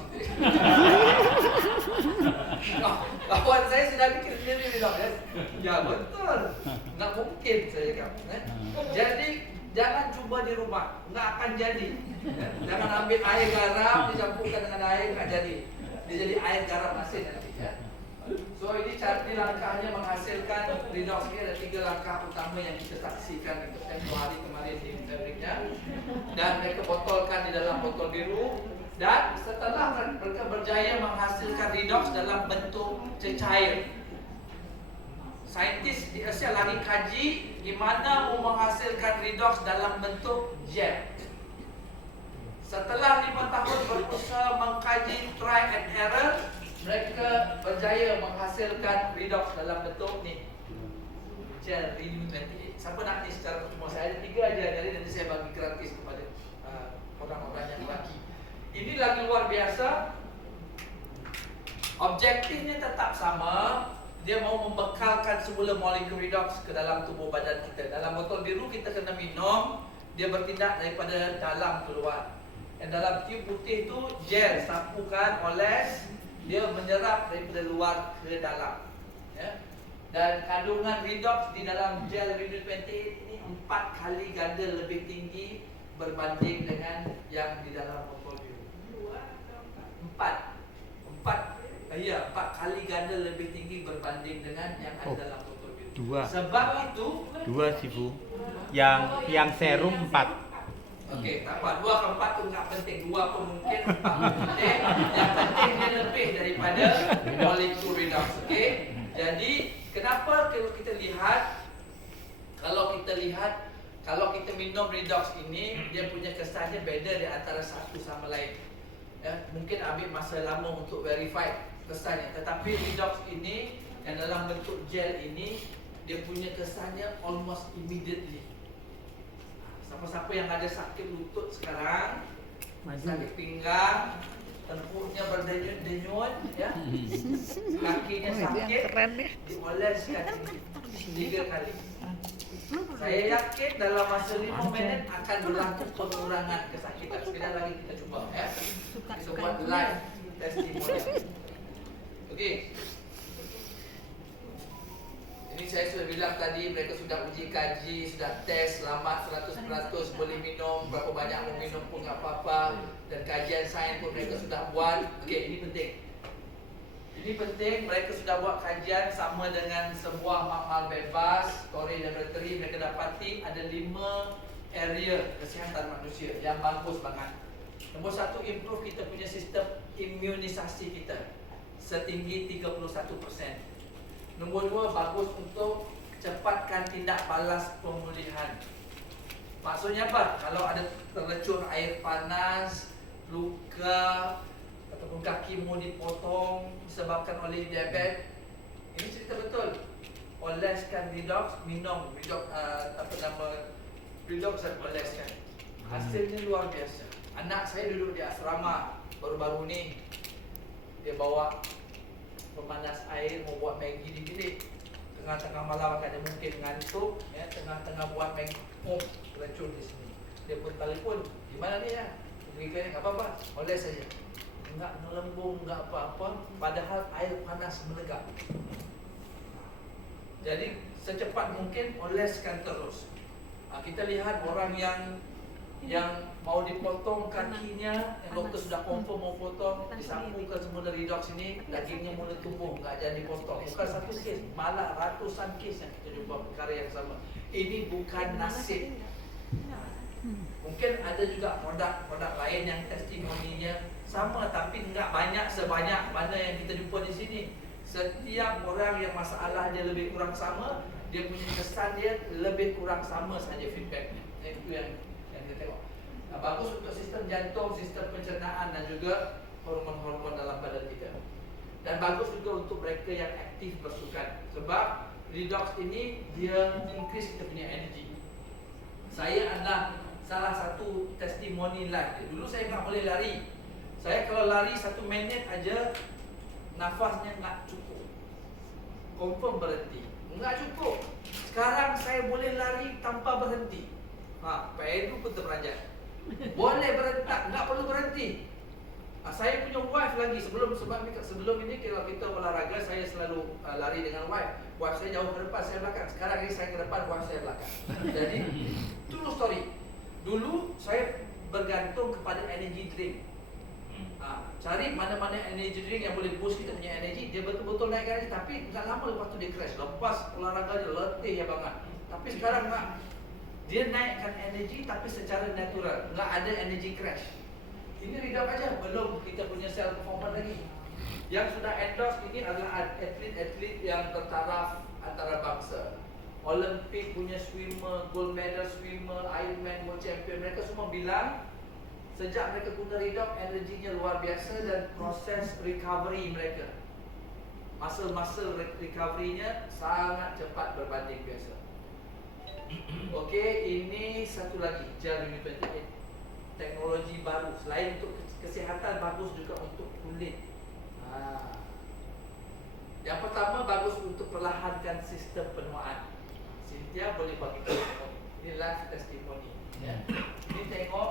Kawan saya sudah bikin sendiri redox. Ya betul, tak mungkin saya kata. Jadi jangan cuba di rumah, tak akan jadi. Jangan ambil air garam dicampurkan dengan air, tak jadi. Dia jadi air garam asin nanti. So ini langkahnya menghasilkan redox. Ini ada 3 langkah utama yang kita saksikan untuk tempoh hari kemarin di fabriknya. Dan mereka botolkan di dalam botol biru. Dan setelah mereka berjaya menghasilkan redox dalam bentuk cecair, saintis di Asia lagi kaji gimana mau menghasilkan redox dalam bentuk gel. Setelah 5 tahun berusaha mengkaji, try and error, mereka berjaya menghasilkan redox dalam bentuk ni, gel Renew 28. Siapa nak ni secara percuma? Saya ada 3 aja, jadi nanti saya bagi gratis kepada orang-orang yang lagi. Ini lagi luar biasa. Objektifnya tetap sama. Dia mau membekalkan semula molekul redox ke dalam tubuh badan kita. Dalam botol biru kita kena minum, dia bertindak daripada dalam keluar. Dan dalam tiub putih tu gel, sapukan, oles, dia menyerap daripada luar ke dalam. Ya. Dan kandungan redox di dalam gel Renew 28 ini 4 kali ganda lebih tinggi berbanding dengan yang di dalam botol biru. 4 kali ganda lebih tinggi berbanding dengan yang ada dalam botol biru. 2. Sebab itu 2 sih, Bu. Yang serum 4. okey, tak apa. 2 ke 4 tu tak penting. 2 pun mungkin, 4 pun penting. Yang penting dia lebih daripada molekul redox. Okey. Jadi kenapa kalau kita minum redox ini, dia punya kesannya beza di antara satu sama lain. Ya, mungkin ambil masa lama untuk verify kesannya. Tetapi redox ini yang dalam bentuk gel ini, dia punya kesannya almost immediately. Siapa-siapa yang ada sakit lutut sekarang, sakit pinggang, tengkuknya berdenyut-denyut, ya, kakinya sakit, dioleskan ini 3 kali. Saya yakin dalam masa 5 minit akan berlaku pengurangan kesakitan. Sekejap lagi kita cuba, ya. Kita buat live testimonial. Okey. Ini saya sudah bilang tadi, mereka sudah uji kaji, sudah tes, selamat 100%, boleh minum, berapa banyak mau minum pun tak apa-apa. Dan kajian sains pun mereka sudah buat. Okey, ini penting. Ini penting, mereka sudah buat kajian sama dengan sebuah mahal bebas, storage laboratory. Mereka dapati ada 5 area kesihatan manusia yang bagus banget. Nombor satu, improve kita punya sistem imunisasi kita setinggi 31%. Nombor dua, bagus untuk cepatkan tindak balas pemulihan. Maksudnya apa? Kalau ada terlecur air panas, luka ataupun kaki mau dipotong disebabkan oleh diabetes, ini cerita betul. Oleskan Redox, minum Redox, Redox dan oleskan. Hasilnya luar biasa. Anak saya duduk di asrama baru-baru ni, dia bawa pemanas air mau buat Maggi di bilik. Tengah-tengah malam ada mungkin ngantuk, ya, tengah-tengah buat Maggi, terlecur di sini. Dia pun telefon, di mana ni ya? Pergi ke apa-apa, oles saja. Enggak melembung, enggak apa-apa, padahal air panas melegap. Jadi secepat mungkin oleskan terus. Kita lihat orang yang mau dipotong kakinya, yang doktor sudah confirm mau potong, disampaikan semua dari Redox ini, dagingnya mulai tumbuh, enggak jadi potong. Bukan satu kes, malah ratusan kes yang kita jumpa perkara yang sama. Ini bukan nasib. Mungkin ada juga produk lain yang testimoninya sama, tapi enggak banyak sebanyak mana yang kita jumpa di sini. Setiap orang yang masalah dia lebih kurang sama, dia punya kesan dia lebih kurang sama saja feedbacknya. Itu yang kita tengok. Bagus untuk sistem jantung, sistem pencernaan dan juga hormon-hormon dalam badan kita. Dan bagus juga untuk mereka yang aktif bersukan. Sebab Redox ini dia increase kita punya energy. Saya adalah salah satu testimoni live. Dulu saya tak boleh lari. Saya kalau lari 1 minit aja nafasnya enggak cukup. Confirm berhenti. Enggak cukup. Sekarang saya boleh lari tanpa berhenti. Pak Edu pun terperanjat. Boleh berhenti, enggak perlu berhenti. Saya punya wife lagi sebelum ini kalau kita olahraga saya selalu lari dengan wife. Wife saya jauh ke depan, saya belakang. Sekarang ini saya ke depan, wife saya belakang. Jadi true story. Dulu saya bergantung kepada energy drink. Cari mana-mana energy drink yang boleh boost kita punya energy. Dia betul-betul naik energy, tapi tak lama lepas tu dia crash. Lepas olahraga dia letih ya banget. Tapi sekarang tak. Dia naikkan energy tapi secara natural. Tak ada energy crash. Ini Redox aja, belum kita punya self performance lagi. Yang sudah endorse ini adalah atlet-atlet yang tertaraf antara bangsa. Olympic punya swimmer, gold medal swimmer, Ironman world champion, mereka semua bilang sejak mereka guna Redox, energinya luar biasa dan proses recovery mereka, muscle recovery-nya sangat cepat berbanding biasa. Okey, ini satu lagi Gel Uni 28, teknologi baru. Selain untuk kesihatan, bagus juga untuk kulit. Yang pertama, bagus untuk perlahankan sistem penuaan. Cynthia boleh bagi testimoni. Ini live testimoni. Ini tengok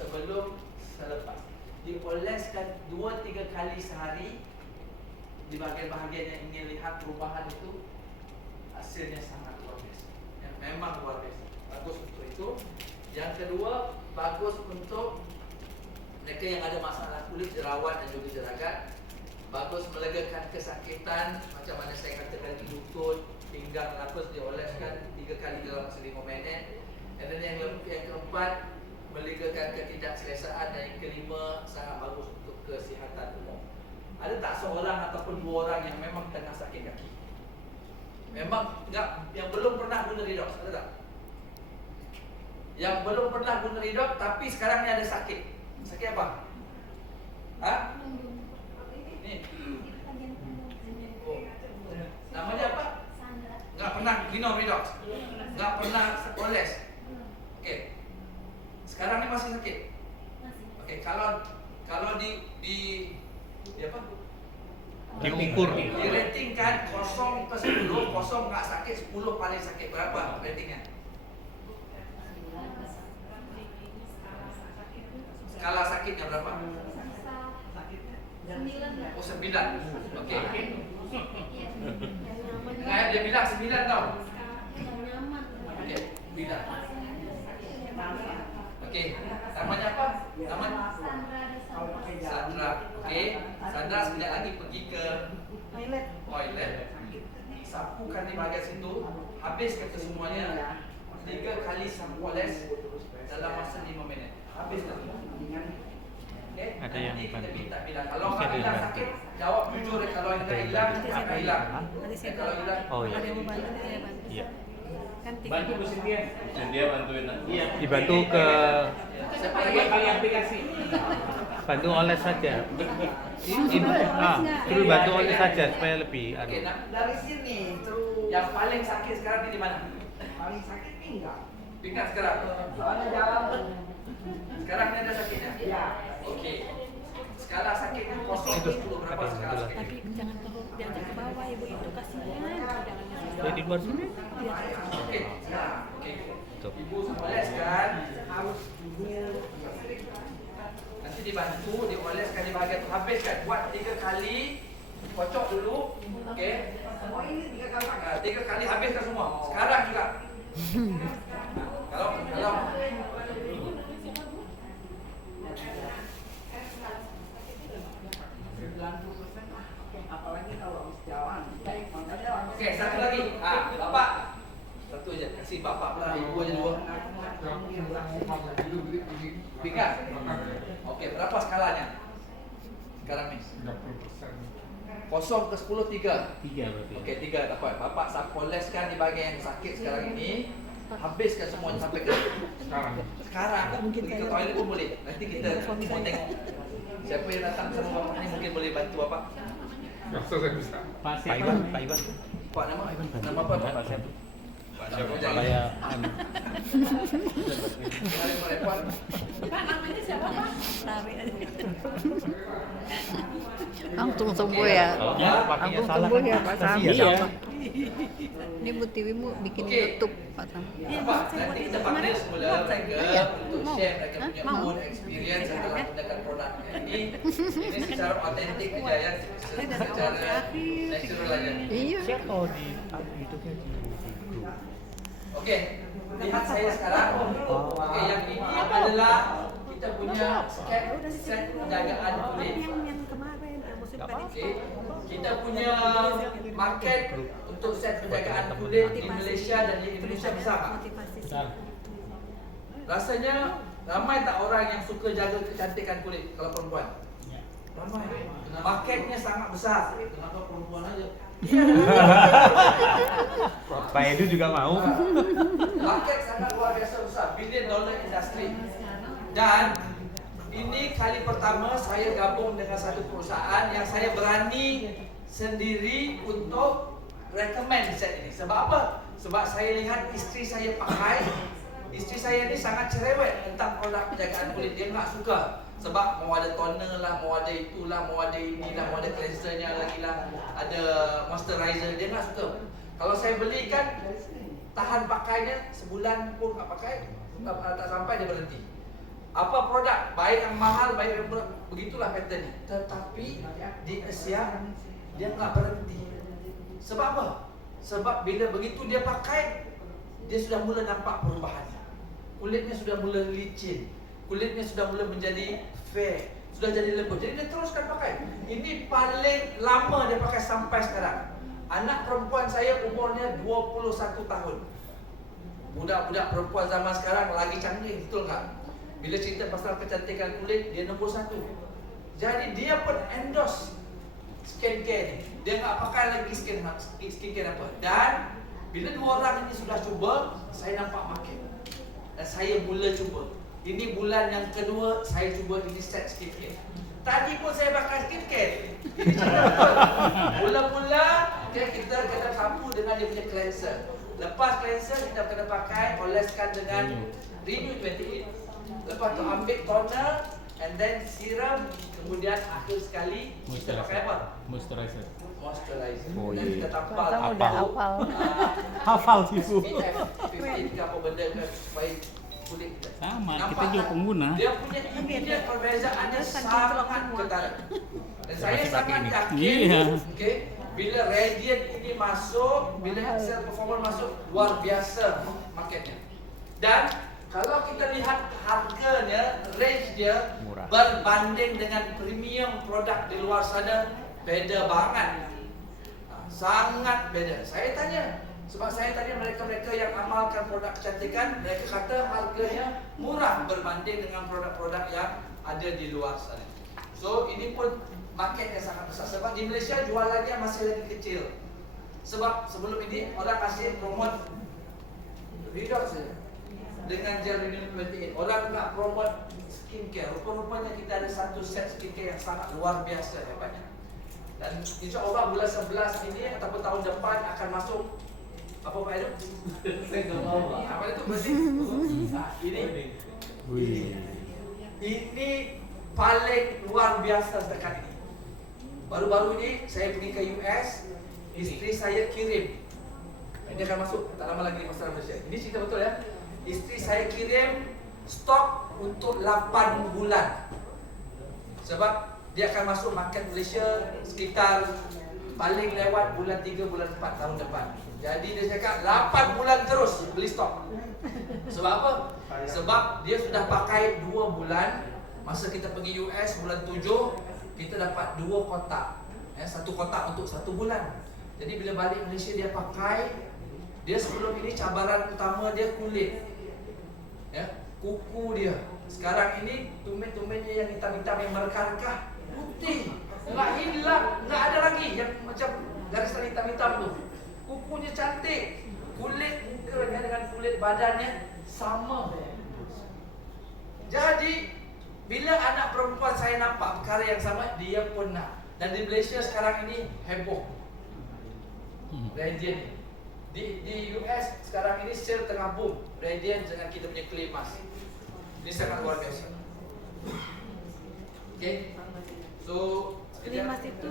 sebelum selepas. Dioleskan 2-3 kali sehari. Di bahagian-bahagian yang ingin lihat perubahan itu, hasilnya sangat luar biasa. Memang luar biasa. Bagus untuk itu. Yang kedua, bagus untuk mereka yang ada masalah kulit, jerawat dan juga jerawat. Bagus melegakan kesakitan, macam mana saya katakan di lutut, pinggang, nafas dioleskan 3 kali dalam 5 minit. Dan yang keempat, melegakan ketidakselesaan. Dan yang kelima, sangat bagus untuk kesihatan umum. Ada tak seorang ataupun 2 orang yang memang tengah sakit kaki? Memang enggak, yang belum pernah guna Redox, ada tak? Yang belum pernah guna Redox tapi sekarang ni ada sakit. Sakit apa? Ni. Oh. Namanya apa? Enggak pernah minum Redox. Enggak pernah oles. Okey. Sekarang ni masih sakit. Okey, kalau di apa? Diukur. Di rating kan 0 ke 10, 0 enggak sakit, 10 paling sakit. Berapa ratingnya? Skala sakitnya berapa? 9. Oh 9. Okey. Dia bilang 9 tau. Okey, 9. Okey, namanya apa? Namanya Sandra. Okey, Sandra sekejap lagi pergi ke toilet. Sapukan di bahagian situ, habis kata semuanya. 3 kali sampoles dalam masa 5 minit. Habis dah. Okay? Ada yang Nanti kita bantu. minta bilang. Kalau Mesti nggak ada yang bilang bantu. sakit, jawab jujur. Kalau yang Ada yang hilang, bantu. apa hilang? Nanti saya Kalau hilang, Oh iya. Ada yang mau bantu, saya bantu. Iya. Kan tiga. Bantu Bu Cynthia. Cynthia bantuin. Iya. Dibantu ke siapa Tiga lagi? kali aplikasi. bantu oles saja. Terus bantu oles saja supaya lebih Oke, nah, Dari sini terus yang paling sakit sekarang ini di mana? paling sakit pinggang. Pinggang sekarang. Soalnya jalan Sekarang ini ada sakitnya. ya. Oke. Skala sakitnya 0 ke 10 berapa skala sakitnya? Tapi jangan turun, jangan ke bawah ibu itu kasihan. Jadi di luar sini. Oke. Nah, oke. Tuh. Ibu oleskan. Harus ini Nanti dibantu, dioleskan di bahagian tu habiskan. Buat 3 kali. Kocok dulu. Oke. semua ini 3 kali pakai. 3 kali habiskan semua. Sekarang juga. Kalau Apalagi kalau habis jalan. Makanya langsung. oke, satu lagi. Bapak. Satu aja. Kasih bapak pula, ibu aja 2. Pinggang. Oke, berapa skalanya? Sekarang nih. 0 ke 10 3. 3 berarti. Oke, 3 dapat. Bapak sampoles-kan di bahagian yang sakit sekarang ini. Habiskan semuanya sampai ke sekarang. Pergi ke toilet pun boleh. Nanti kita semua tengok. Siapa yang datang sama bapak ni mungkin boleh bantu bapak. Pak Pak Iwan, Pak Iwan. Pak nama nama apa bapak siapa? Pak siapa? Supaya Jangan repot. Tarik aja. Langsung sembuh ya. kalau dia pakainya Langsung salah sembuh kan ya Pak Sam. kasihan. Iya. Ini Bu Tiwi mau bikin Oke. YouTube Pak Sam. Bapak, nanti kita panggil semula mereka untuk Mau. share mereka punya Mau. own experience dalam menggunakan produknya ini secara otentik aja ya, secara natural aja. Iya. Share oh di YouTube-nya di grup. Oke, lihat saya sekarang. Oke, yang ini adalah kita punya set penjagaan kulit. Yang kemarin, musim tadi. Oke, kita punya market untuk set penjagaan kulit di Malaysia dan di Indonesia bersama. Motivasi. Rasanya ramai tak orang yang suka jaga kecantikan kulit kalau perempuan? Ramai. Marketnya sangat besar. Kenapa perempuan aja? Pak Edu juga mau. Market sangat luar biasa besar, billion dollar industry. Dan ini kali pertama saya gabung dengan satu perusahaan yang saya berani sendiri untuk recommend set ini. Sebab apa? Sebab saya lihat isteri saya pakai. Isteri saya ni sangat cerewet tentang produk penjagaan kulit. Dia tak suka. Sebab mau ada toner lah, mau ada itulah, mau ada inilah, mau ada cleansernya lagi lah, ada moisturizer. Dia tak suka. Kalau saya belikan, tahan pakainya sebulan pun tak pakai, tak sampai dia berhenti. Apa produk, baik yang mahal, baik yang murah, begitulah pattern ni. Tetapi di Asia, dia tak berhenti. Sebab apa? Sebab bila begitu dia pakai, dia sudah mula nampak perubahan. Kulitnya sudah mula licin, kulitnya sudah mula menjadi fair, sudah jadi lembut. Jadi dia teruskan pakai. Ini paling lama dia pakai sampai sekarang. Anak perempuan saya umurnya 21 tahun. Budak-budak perempuan zaman sekarang lagi canggih, betul tak? Bila cerita pasal kecantikan kulit, dia nombor 1. Jadi dia pun endorse skincare ni. Dia tak pakai lagi skincare apa. Dan bila 2 orang ini sudah cuba, saya nampak makin. Dan saya mula cuba. Ini bulan yang kedua saya cuba ini set skincare. Tadi pun saya pakai skincare. Ini cerita betul. Mula-mula kita kena sapu dengan dia punya cleanser. Lepas cleanser kita kena pakai oleskan dengan Renew 28. Lepas tu ambil toner and then serum. Kemudian akhir sekali kita pakai apa? Moisturizer. Moisturizer. Oh, Dan iya. kita tampal Kamu udah hafal. Hafal sih Bu. SPF 15 ke apa benda ke supaya kulit kita. Sama, Nampak kita juga tak? pengguna. Dia punya ini perbezaannya sangat ketara. Dan saya Masih pakai sangat ini. yakin, Iya. okay, bila Radiant ini masuk, bila Excel Performance masuk, luar biasa marketnya. Dan kalau kita lihat harganya, range dia Murah. berbanding dengan premium produk di luar sana, beda banget. Sangat beda. Saya tanya, Sebab saya tadi mereka-mereka yang amalkan produk kecantikan, mereka kata harganya murah berbanding dengan produk-produk yang ada di luar sana. So ini pun market yang sangat besar. Sebab di Malaysia jualannya masih lagi kecil. Sebab sebelum ini orang kasih promote Redox saja dengan gel Renew 28. Orang nak promote skincare. Rupa-rupanya kita ada satu set skincare yang sangat luar biasa hebatnya. Dan insya-Allah bulan 11 ini ataupun tahun depan akan masuk apa Pak Edo? Saya tak tahu. Apa itu bersih? Ini paling luar biasa dekat ini. Baru-baru ini saya pergi ke US, isteri saya kirim. Ini akan masuk tak lama lagi di pasaran Malaysia. Ini cerita betul ya. Isteri saya kirim stok untuk 8 bulan. Sebab dia akan masuk market Malaysia sekitar paling lewat bulan 3, bulan 4 tahun depan. Jadi dia cakap 8 bulan terus beli stok. Sebab apa? Sebab dia sudah pakai 2 bulan. Masa kita pergi US bulan 7, kita dapat 2 kotak. Satu kotak untuk 1 bulan. Jadi bila balik Malaysia dia pakai. Dia sebelum ini cabaran utama dia kulit. Kuku dia. Sekarang ini tumit-tumitnya yang hitam-hitam yang merekah-rekah putih. Enggak hilang, enggak ada lagi yang macam garisan hitam-hitam tu. Kukunya cantik, kulit mukanya dengan kulit badannya sama. Jadi bila anak perempuan saya nampak perkara yang sama, dia pun nak. Dan di Malaysia sekarang ini heboh. Radiant di US sekarang ini sale tengah boom. Radiant dengan kita punya clay mask. Ini sangat luar biasa. Okay. So Clay mask itu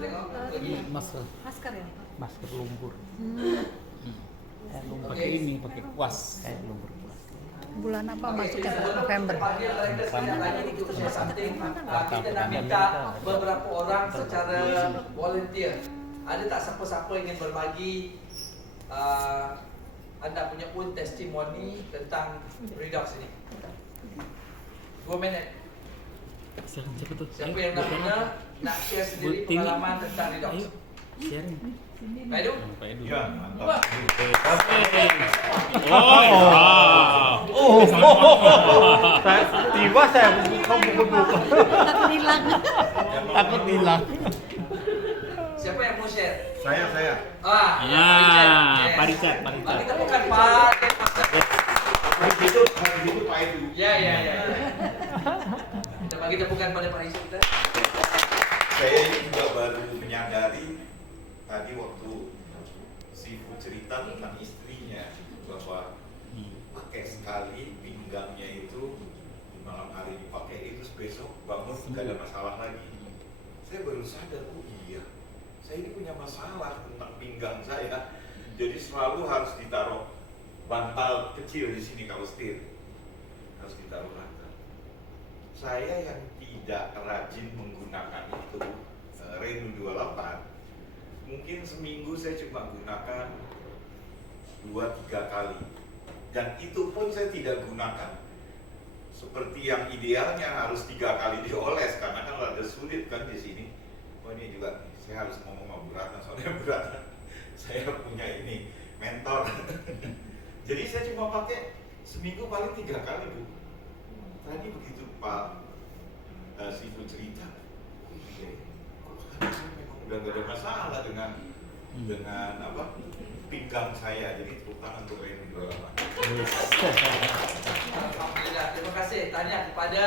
masker ya? Masker lumpur. Oke. Pakai ini, pakai kuas. Kayak lumpur kuas. Bulan apa masuknya? November. Kita nak minta beberapa orang secara volunteer. Ada tak siapa-siapa ingin berbagi anda punya pun testimoni tentang Redox ini? 2 minit. Siapa yang nak share sendiri pengalaman tentang Redox? Sharing. Pak Edu? Ya, mantap. Tiba saya buka. Takut hilang. Takut hilang. Siapa yang mau share? Saya. Pak Richard. Kita bukan Pak. Hari itu Pak Edu. Ya. Kita bagi tepukan pada Pak Richard kita. Saya juga baru menyadari tadi waktu Sifu cerita tentang istrinya bahwa pakai sekali pinggangnya itu di malam hari dipakai itu besok bangun nggak ada masalah lagi. Saya baru sadar, oh iya, saya ini punya masalah tentang pinggang saya. Jadi selalu harus ditaruh bantal kecil di sini kalau setir, harus ditaruh rata. Saya yang tidak rajin menggunakan itu Renu 28, mungkin seminggu saya cuma gunakan 2-3 kali, dan itu pun saya tidak gunakan seperti yang idealnya harus 3 kali dioles, karena kan rada sulit kan di sini. Oh ini juga saya harus ngomong sama Bu Ratna, soalnya Bu Ratna saya punya ini mentor. Jadi saya cuma pakai seminggu paling 3 kali Bu. Tadi begitu Pak Sifu cerita, oh iya, kok sekarang saya memang udah gak ada masalah dengan apa pinggang saya. Jadi tepuk tangan untuk Renu 28. Alhamdulillah, terima kasih tanya kepada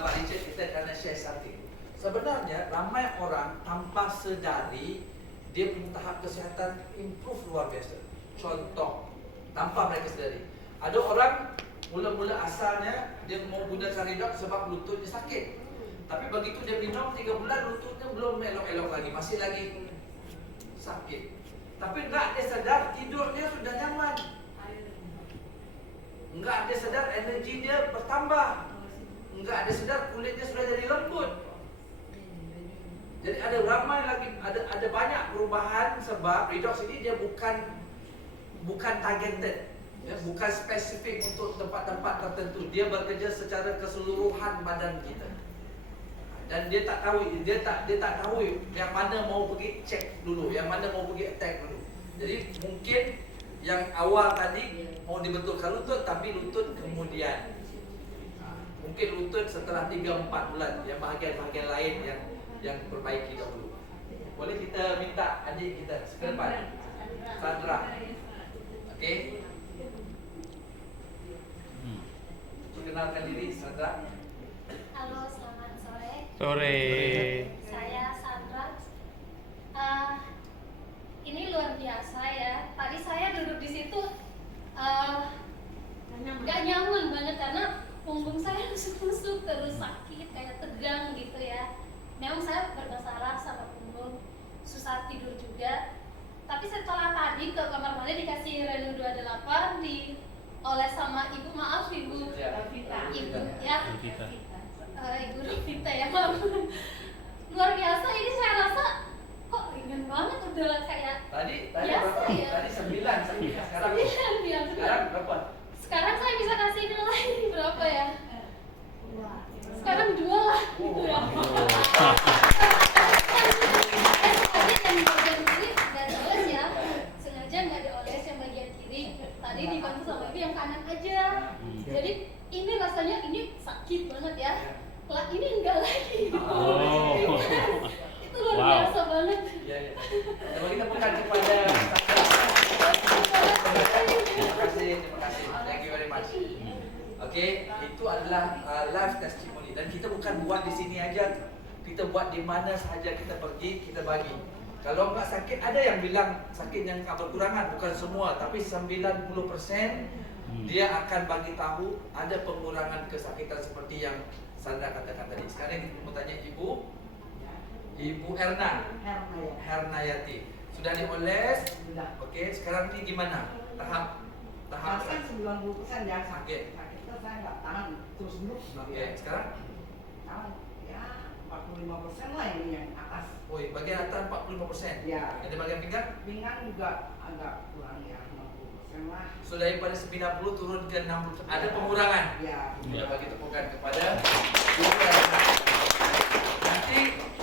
Pak Richard kita kerana share something. Sebenarnya ramai orang tanpa sedari dia punya tahap kesihatan improve luar biasa. Contoh, tanpa mereka sedari. Ada orang mula-mula asalnya dia mau gunakan Redox sebab lututnya sakit. Tapi begitu dia minum 3 bulan lututnya belum elok-elok lagi, masih lagi sakit. Tapi enggak dia sadar tidurnya sudah nyaman. Enggak dia sadar energi dia bertambah. Enggak dia sadar kulitnya sudah jadi lembut. Jadi ada ramai lagi, ada banyak perubahan sebab Redox ini dia bukan targeted, ya, bukan spesifik untuk tempat-tempat tertentu. Dia bekerja secara keseluruhan badan kita. Dan dia tak tahu yang mana mau pergi check dulu, yang mana mau pergi attack dulu. Jadi mungkin Yang awal tadi mau dibetulkan lutut, tapi lutut kemudian. Mungkin lutut setelah 3-4 bulan. Yang bahagian-bahagian lain yang perbaiki dahulu. Boleh kita minta adik kita ke depan, Sandra. Okey. Perkenalkan diri, Sandra. Halo, selamat sore. Sore. Saya Sandra. Ini luar biasa ya. Tadi saya duduk di situ nggak nyaman banget karena punggung saya nusuk-nusuk terus sakit, kayak tegang gitu ya. Memang saya bermasalah sama punggung, susah tidur juga. Tapi setelah tadi ke kamar mandi dikasih Renu 28 dioles sama ibu, maaf ibu, ibu ya, ibu Rafita ya, maaf. Luar biasa, ini saya rasa kok ringan banget, udah kayak Tadi biasa berapa? ya. Tadi 9, sekarang 9 ya, sekarang berapa? sekarang saya bisa kasih nilai berapa ya? Sekarang 2 lah gitu ya. Sengaja yang bagian kiri nggak dioles ya, sengaja nggak dioles yang bagian kiri. Tadi dibantu sama ibu yang kanan aja. Jadi ini rasanya ini sakit banget ya. Lah ini enggak lagi. Oh. Itu luar Wow. biasa banget. Iya, iya. Coba kita bukan kepada terima kasih. Thank you very much. Oke, itu adalah live testimony dan kita bukan buat di sini aja. Kita buat di mana saja kita pergi, kita bagi. Kalau nggak sakit, ada yang bilang sakit yang berkurangan, bukan semua, tapi 90% dia akan bagi tahu ada pengurangan kesakitan seperti yang Sandra katakan tadi. Sekarang kita mau tanya Ibu Erna Hernayati. Sudah dioles? Sudah. Oke, sekarang ini gimana? Tahap Kan 90% ya Oke. sakitnya saya nggak tahan terus dulu. Oke, sekarang? Tahan ya 45% lah ini yang atas. Woi, bagian atas 45%. Ya. Ada bagian pinggang? Pinggang juga agak kurang ya 60% lah. So daripada 90 turun ke 60. Ada pengurangan. Ya. Ya, bagi tepukan kepada Ibu Erna.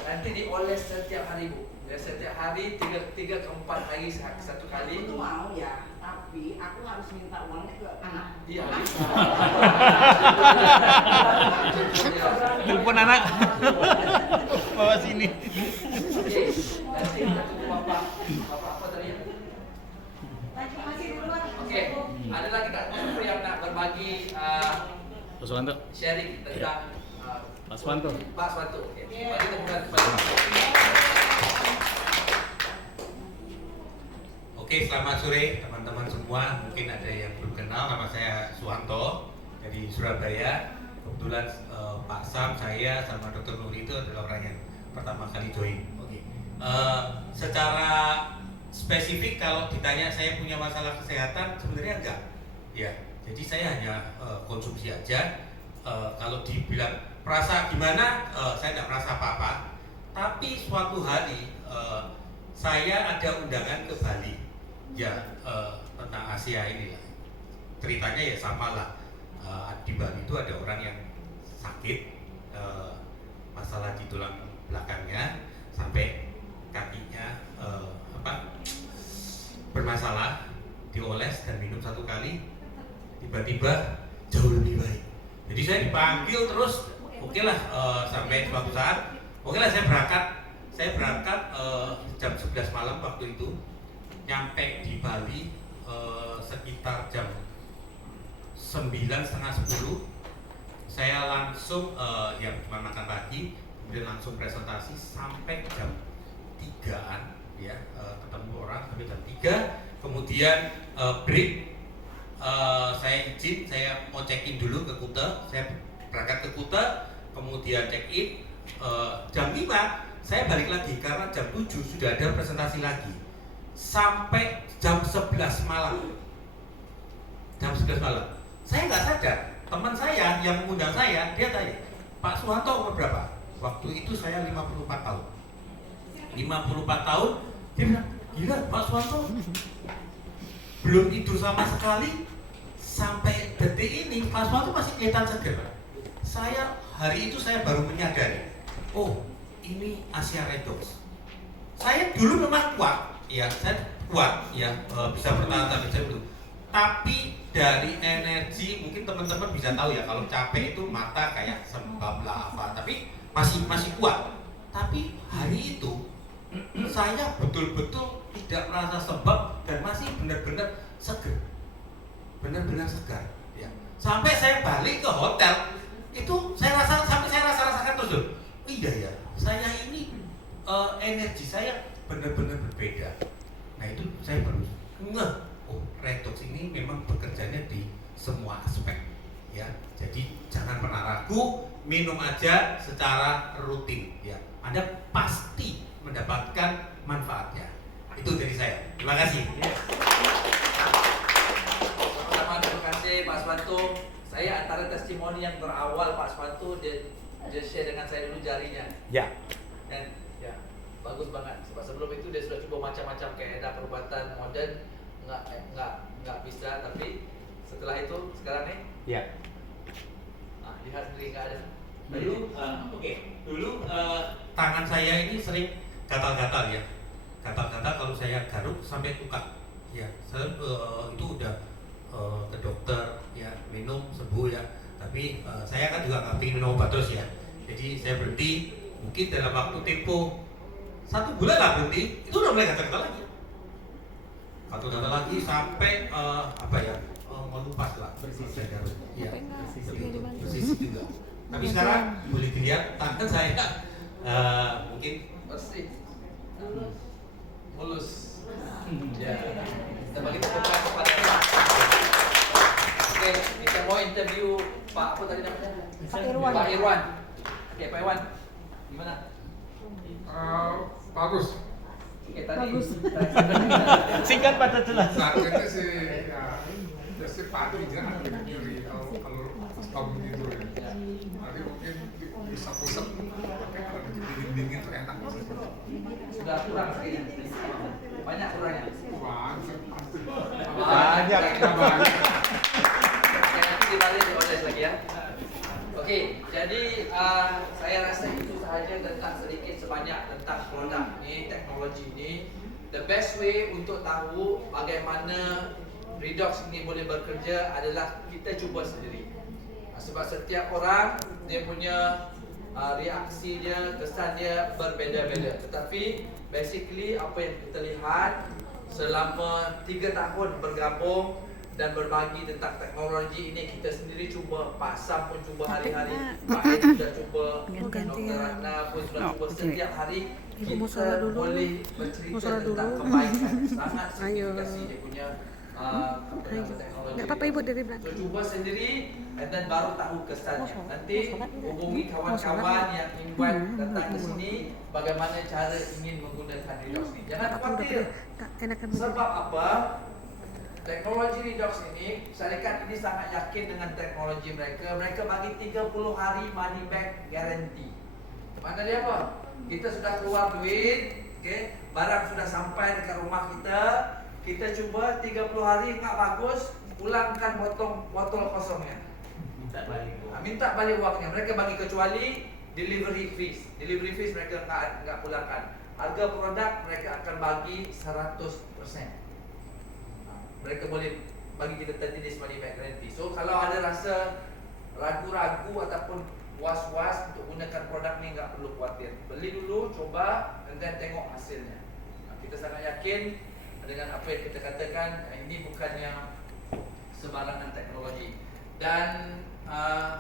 Nanti dioles setiap hari, Bu. Ya, setiap hari 3 ke 4 hari satu kali. Aku mau ya, tapi aku harus minta uangnya ke anak. Iya. Telepon anak. Bawa sini. Oke, nanti kita tunggu Bapak apa tadi? Masih di luar. Oke, ada lagi tak yang nak berbagi Mas Wanto. sharing tentang Mas Wanto. Pak Suwanto. Oke. Bagi tepukan kepada Oke, selamat sore teman-teman semua. Mungkin ada yang belum kenal, nama saya Suwanto dari Surabaya. Kebetulan Pak Sam, saya sama Dr. Nuri itu adalah orang yang pertama kali join. Oke. Secara spesifik kalau ditanya saya punya masalah kesehatan, sebenarnya enggak. Ya, jadi saya hanya konsumsi aja. Kalau dibilang merasa gimana, saya tidak merasa apa-apa. Tapi suatu hari saya ada undangan ke Bali. Ya, tentang Asia ini lah. Ceritanya ya sama lah. Di Bali itu ada orang yang sakit, masalah di tulang belakangnya sampai kakinya bermasalah, dioles dan minum 1 kali, tiba-tiba jauh lebih baik. Jadi saya dipanggil terus, oke lah, sampai suatu saat, oke lah saya berangkat jam 11 malam waktu itu. Nyampe di Bali sekitar jam 9:30 saya langsung yang cuma makan pagi, kemudian langsung presentasi sampai jam 3-an ya, ketemu orang sampai jam 3, kemudian break, saya izin, saya mau check in dulu ke Kuta, saya berangkat ke Kuta, kemudian check in, jam 5 saya balik lagi karena jam 7 sudah ada presentasi lagi. Sampai jam 11 malam. Jam 11 malam. Saya nggak sadar, teman saya yang mengundang saya, dia tanya, Pak Suwanto umur berapa? Waktu itu saya 54 tahun. 54 tahun, dia bilang, gila Pak Suwanto, belum tidur sama sekali, sampai detik ini Pak Suwanto masih kelihatan segar. Saya hari itu saya baru menyadari, oh ini Asia Redox. Saya dulu memang kuat. Ya, saya kuat ya, bisa bertahan sampai jam itu. Tapi dari energi mungkin teman-teman bisa tahu ya, kalau capek itu mata kayak sembab lah apa, tapi masih kuat. Tapi hari itu saya betul-betul tidak merasa sembab dan masih benar-benar segar, benar-benar segar ya. Sampai saya balik ke hotel itu saya rasakan terus loh, iya ya, saya ini energi saya benar-benar berbeda. Nah itu saya baru ngeh, oh Redox ini memang bekerjanya di semua aspek ya. Jadi jangan pernah ragu, minum aja secara rutin ya. Anda pasti mendapatkan manfaatnya. Itu dari saya. Terima kasih. Sama-sama, terima kasih Pak Swanto. Saya antara testimoni yang berawal Pak Swanto, dia share dengan saya dulu jarinya. Ya. Dan ya bagus banget. Sebab sebelum itu dia sudah coba macam-macam kayak ada perubatan modern, nggak bisa. Tapi setelah itu sekarang nih, Ya. lihat sendiri nggak ada. Dulu, dulu tangan saya ini sering gatal-gatal ya. Gatal-gatal kalau saya garuk sampai luka. Ya, saya itu udah ke dokter ya, minum sembuh ya. Tapi saya kan juga nggak pengen minum obat terus ya. Jadi saya berhenti. Mungkin dalam waktu tempo 1 bulan lah berhenti, itu udah mulai gatal-gatal lagi. Gatal-gatal lagi sampai melupas lah. Saya garuk. Iya. Bersih juga. Tapi sekarang boleh dilihat tangan saya mungkin Bersih, mulus. Ya, kita balik kepada Oke, kita mau interview Pak apa tadi namanya? Pak Irwan. Pak Irwan. Oke, Pak Irwan, gimana? Bagus. Oke, tadi. Singkat padat jelas. Targetnya sih ya, biasanya pagi jangan agak nyeri kalau tahun gitu ya. Nanti mungkin bisa pusat pakai kalau dingin tuh enak. Sudah kurang sekali. Banyak kurangnya. Banyak pasti. Banyak. Banyak. Oke, nanti dibalik dioles lagi ya. Oke, jadi saya rasa itu sahaja tentang sedikit sebanyak tentang produk ini, teknologi ini. The best way untuk tahu bagaimana Redox ini boleh bekerja adalah kita cuba sendiri. Sebab setiap orang dia punya reaksi dia, kesan dia berbeza-beza. Tetapi basically apa yang kita lihat selama 3 tahun bergabung dan berbagi tentang teknologi ini, kita sendiri cuba, Pak Sam pun cuba hari-hari, Pak Ed sudah cuba, Dr. Ratna pun sudah cuba. Setiap hari kita boleh bercerita tentang kebaikan. Sangat signifikasi dia punya teknologi. Nggak apa-apa Ibu dari belakang. So, cuba sendiri dan baru tahu kesannya. Nanti hubungi kawan-kawan yang invite datang ke sini bagaimana cara ingin menggunakan Redox ini. Jangan khawatir. Sebab apa? Teknologi Redox ini, syarikat ini sangat yakin dengan teknologi mereka. Mereka bagi 30 hari money back guarantee. Mana dia apa? Kita sudah keluar duit, okay? Barang sudah sampai dekat rumah kita. Kita cuba 30 hari nggak bagus, pulangkan botol kosongnya. Minta balik uangnya. Mereka bagi kecuali delivery fees. Delivery fees mereka nggak pulangkan. Harga produk mereka akan bagi 100%. Mereka boleh bagi kita 30 days money back guarantee. So kalau ada rasa ragu-ragu ataupun was-was untuk gunakan produk ni, nggak perlu khawatir. Beli dulu, coba dan tengok hasilnya. Kita sangat yakin dengan apa yang kita katakan, ini bukannya sembarangan teknologi. Dan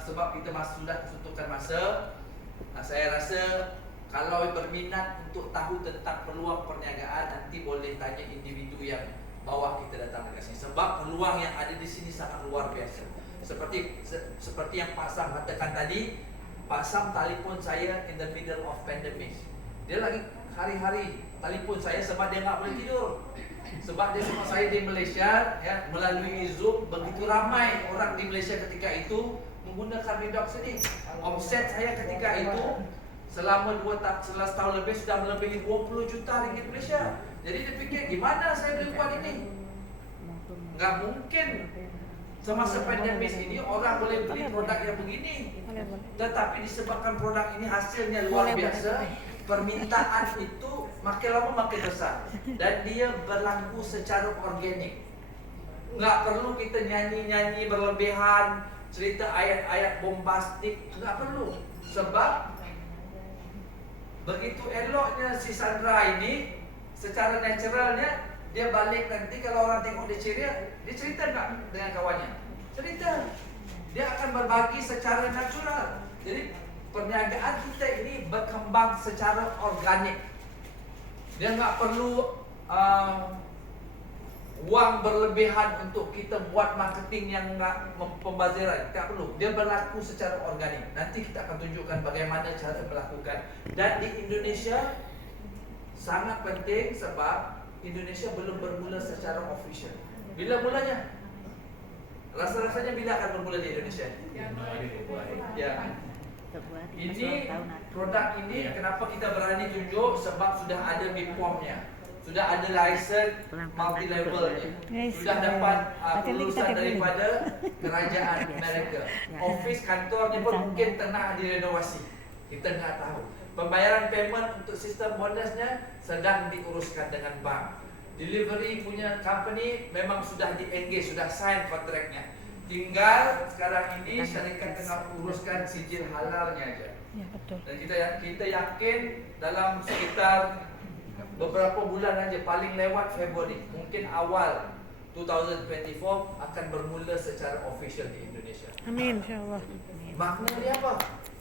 sebab kita sudah kesuntukan masa, saya rasa kalau berminat untuk tahu tentang peluang perniagaan, nanti boleh tanya individu yang bawah kita datang dekat sini. Sebab peluang yang ada di sini sangat luar biasa. Seperti yang Pak Sam katakan tadi, Pak Sam telefon saya in the middle of pandemic. Dia lagi hari-hari telefon saya sebab dia nggak boleh tidur. Sebab dia sama saya di Malaysia ya, melalui Zoom. Begitu ramai orang di Malaysia ketika itu menggunakan Redox ini. Omset saya ketika itu selama 11 tahun lebih sudah melebihi 20 juta ringgit Malaysia. Jadi dia fikir, gimana saya boleh buat ini? Nggak mungkin semasa pandemik ini orang boleh beli produk yang begini. Tetapi disebabkan produk ini hasilnya luar biasa, permintaan itu makin lama makin besar dan dia berlaku secara organik. Nggak perlu kita nyanyi-nyanyi berlebihan, cerita ayat-ayat bombastik, nggak perlu. Sebab begitu eloknya si Sandra ini, secara naturalnya dia balik nanti kalau orang tengok dia ceria, dia cerita nggak dengan kawannya? Cerita. Dia akan berbagi secara natural. Jadi perniagaan kita ini berkembang secara organik. Dia nggak perlu uang berlebihan untuk kita buat marketing yang nggak pembaziran. Tak perlu. Dia berlaku secara organik. Nanti kita akan tunjukkan bagaimana cara melakukan. Dan di Indonesia sangat penting sebab Indonesia belum bermula secara official. Bila mulanya? Rasa-rasanya bila akan bermula di Indonesia? Ya. Ini produk ini kenapa kita berani tunjuk? Sebab sudah ada BPOM-nya. Sudah ada license multi levelnya. Sudah dapat kelulusan daripada kerajaan Amerika. Office kantornya pun mungkin tengah direnovasi. Kita nggak tahu. Pembayaran payment untuk sistem bonusnya sedang diuruskan dengan bank. Delivery punya company memang sudah di-engage, sudah sign kontraknya. Tinggal sekarang ini syarikat tengah uruskan sijil halalnya aja. Ya, betul. Dan kita yakin dalam sekitar beberapa bulan aja, paling lewat Februari, mungkin awal 2024 akan bermula secara official di Indonesia. Amin, insyaallah. Makna dia apa?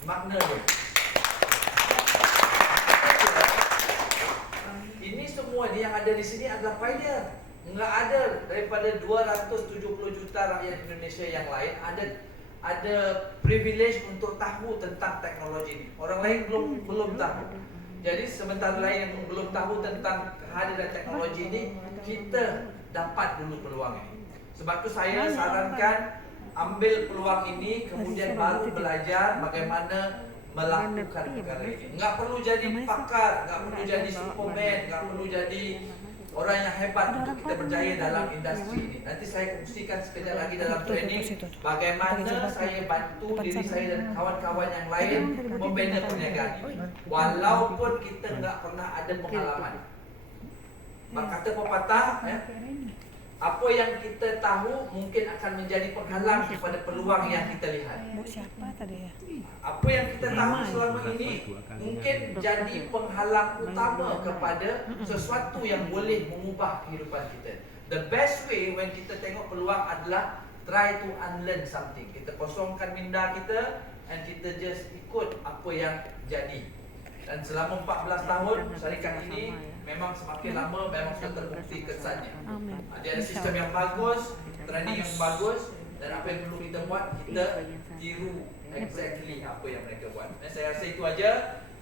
Makna dia. Ini semua ni yang ada di sini adalah pioneer. Enggak ada daripada 270 juta rakyat Indonesia yang lain ada privilege untuk tahu tentang teknologi ini. Orang lain belum tahu. Jadi sementara lain yang belum tahu tentang kehadiran teknologi ini, kita dapat dulu peluang ini. Sebab itu saya sarankan ambil peluang ini, kemudian baru belajar bagaimana melakukan perkara ini. Enggak perlu jadi pakar, enggak perlu jadi Superman, enggak perlu jadi orang yang hebat untuk kita berjaya dalam industri ini. Nanti saya kongsikan sekejap lagi dalam training bagaimana saya bantu diri saya dan kawan-kawan yang lain membina perniagaan ini. Walaupun kita enggak pernah ada pengalaman. Kata pepatah, apa yang kita tahu mungkin akan menjadi penghalang kepada peluang yang kita lihat. Siapa tadi ya? Apa yang kita tahu selama ini mungkin jadi penghalang utama kepada sesuatu yang boleh mengubah kehidupan kita. The best way when kita tengok peluang adalah try to unlearn something. Kita kosongkan minda kita and kita just ikut apa yang jadi. Dan selama 14 tahun syarikat ini memang semakin lama memang sudah terbukti kesannya. Dia ada sistem yang bagus, training yang bagus, dan apa yang perlu kita buat, kita tiru exactly apa yang mereka buat. Dan saya rasa itu aja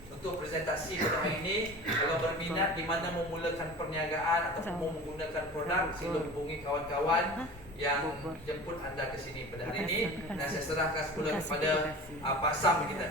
untuk presentasi pada hari ini. Kalau berminat di mana memulakan perniagaan ataupun mau menggunakan produk, sila hubungi kawan-kawan yang jemput anda ke sini pada hari ini, dan saya serahkan semula kepada Pak Sam kita.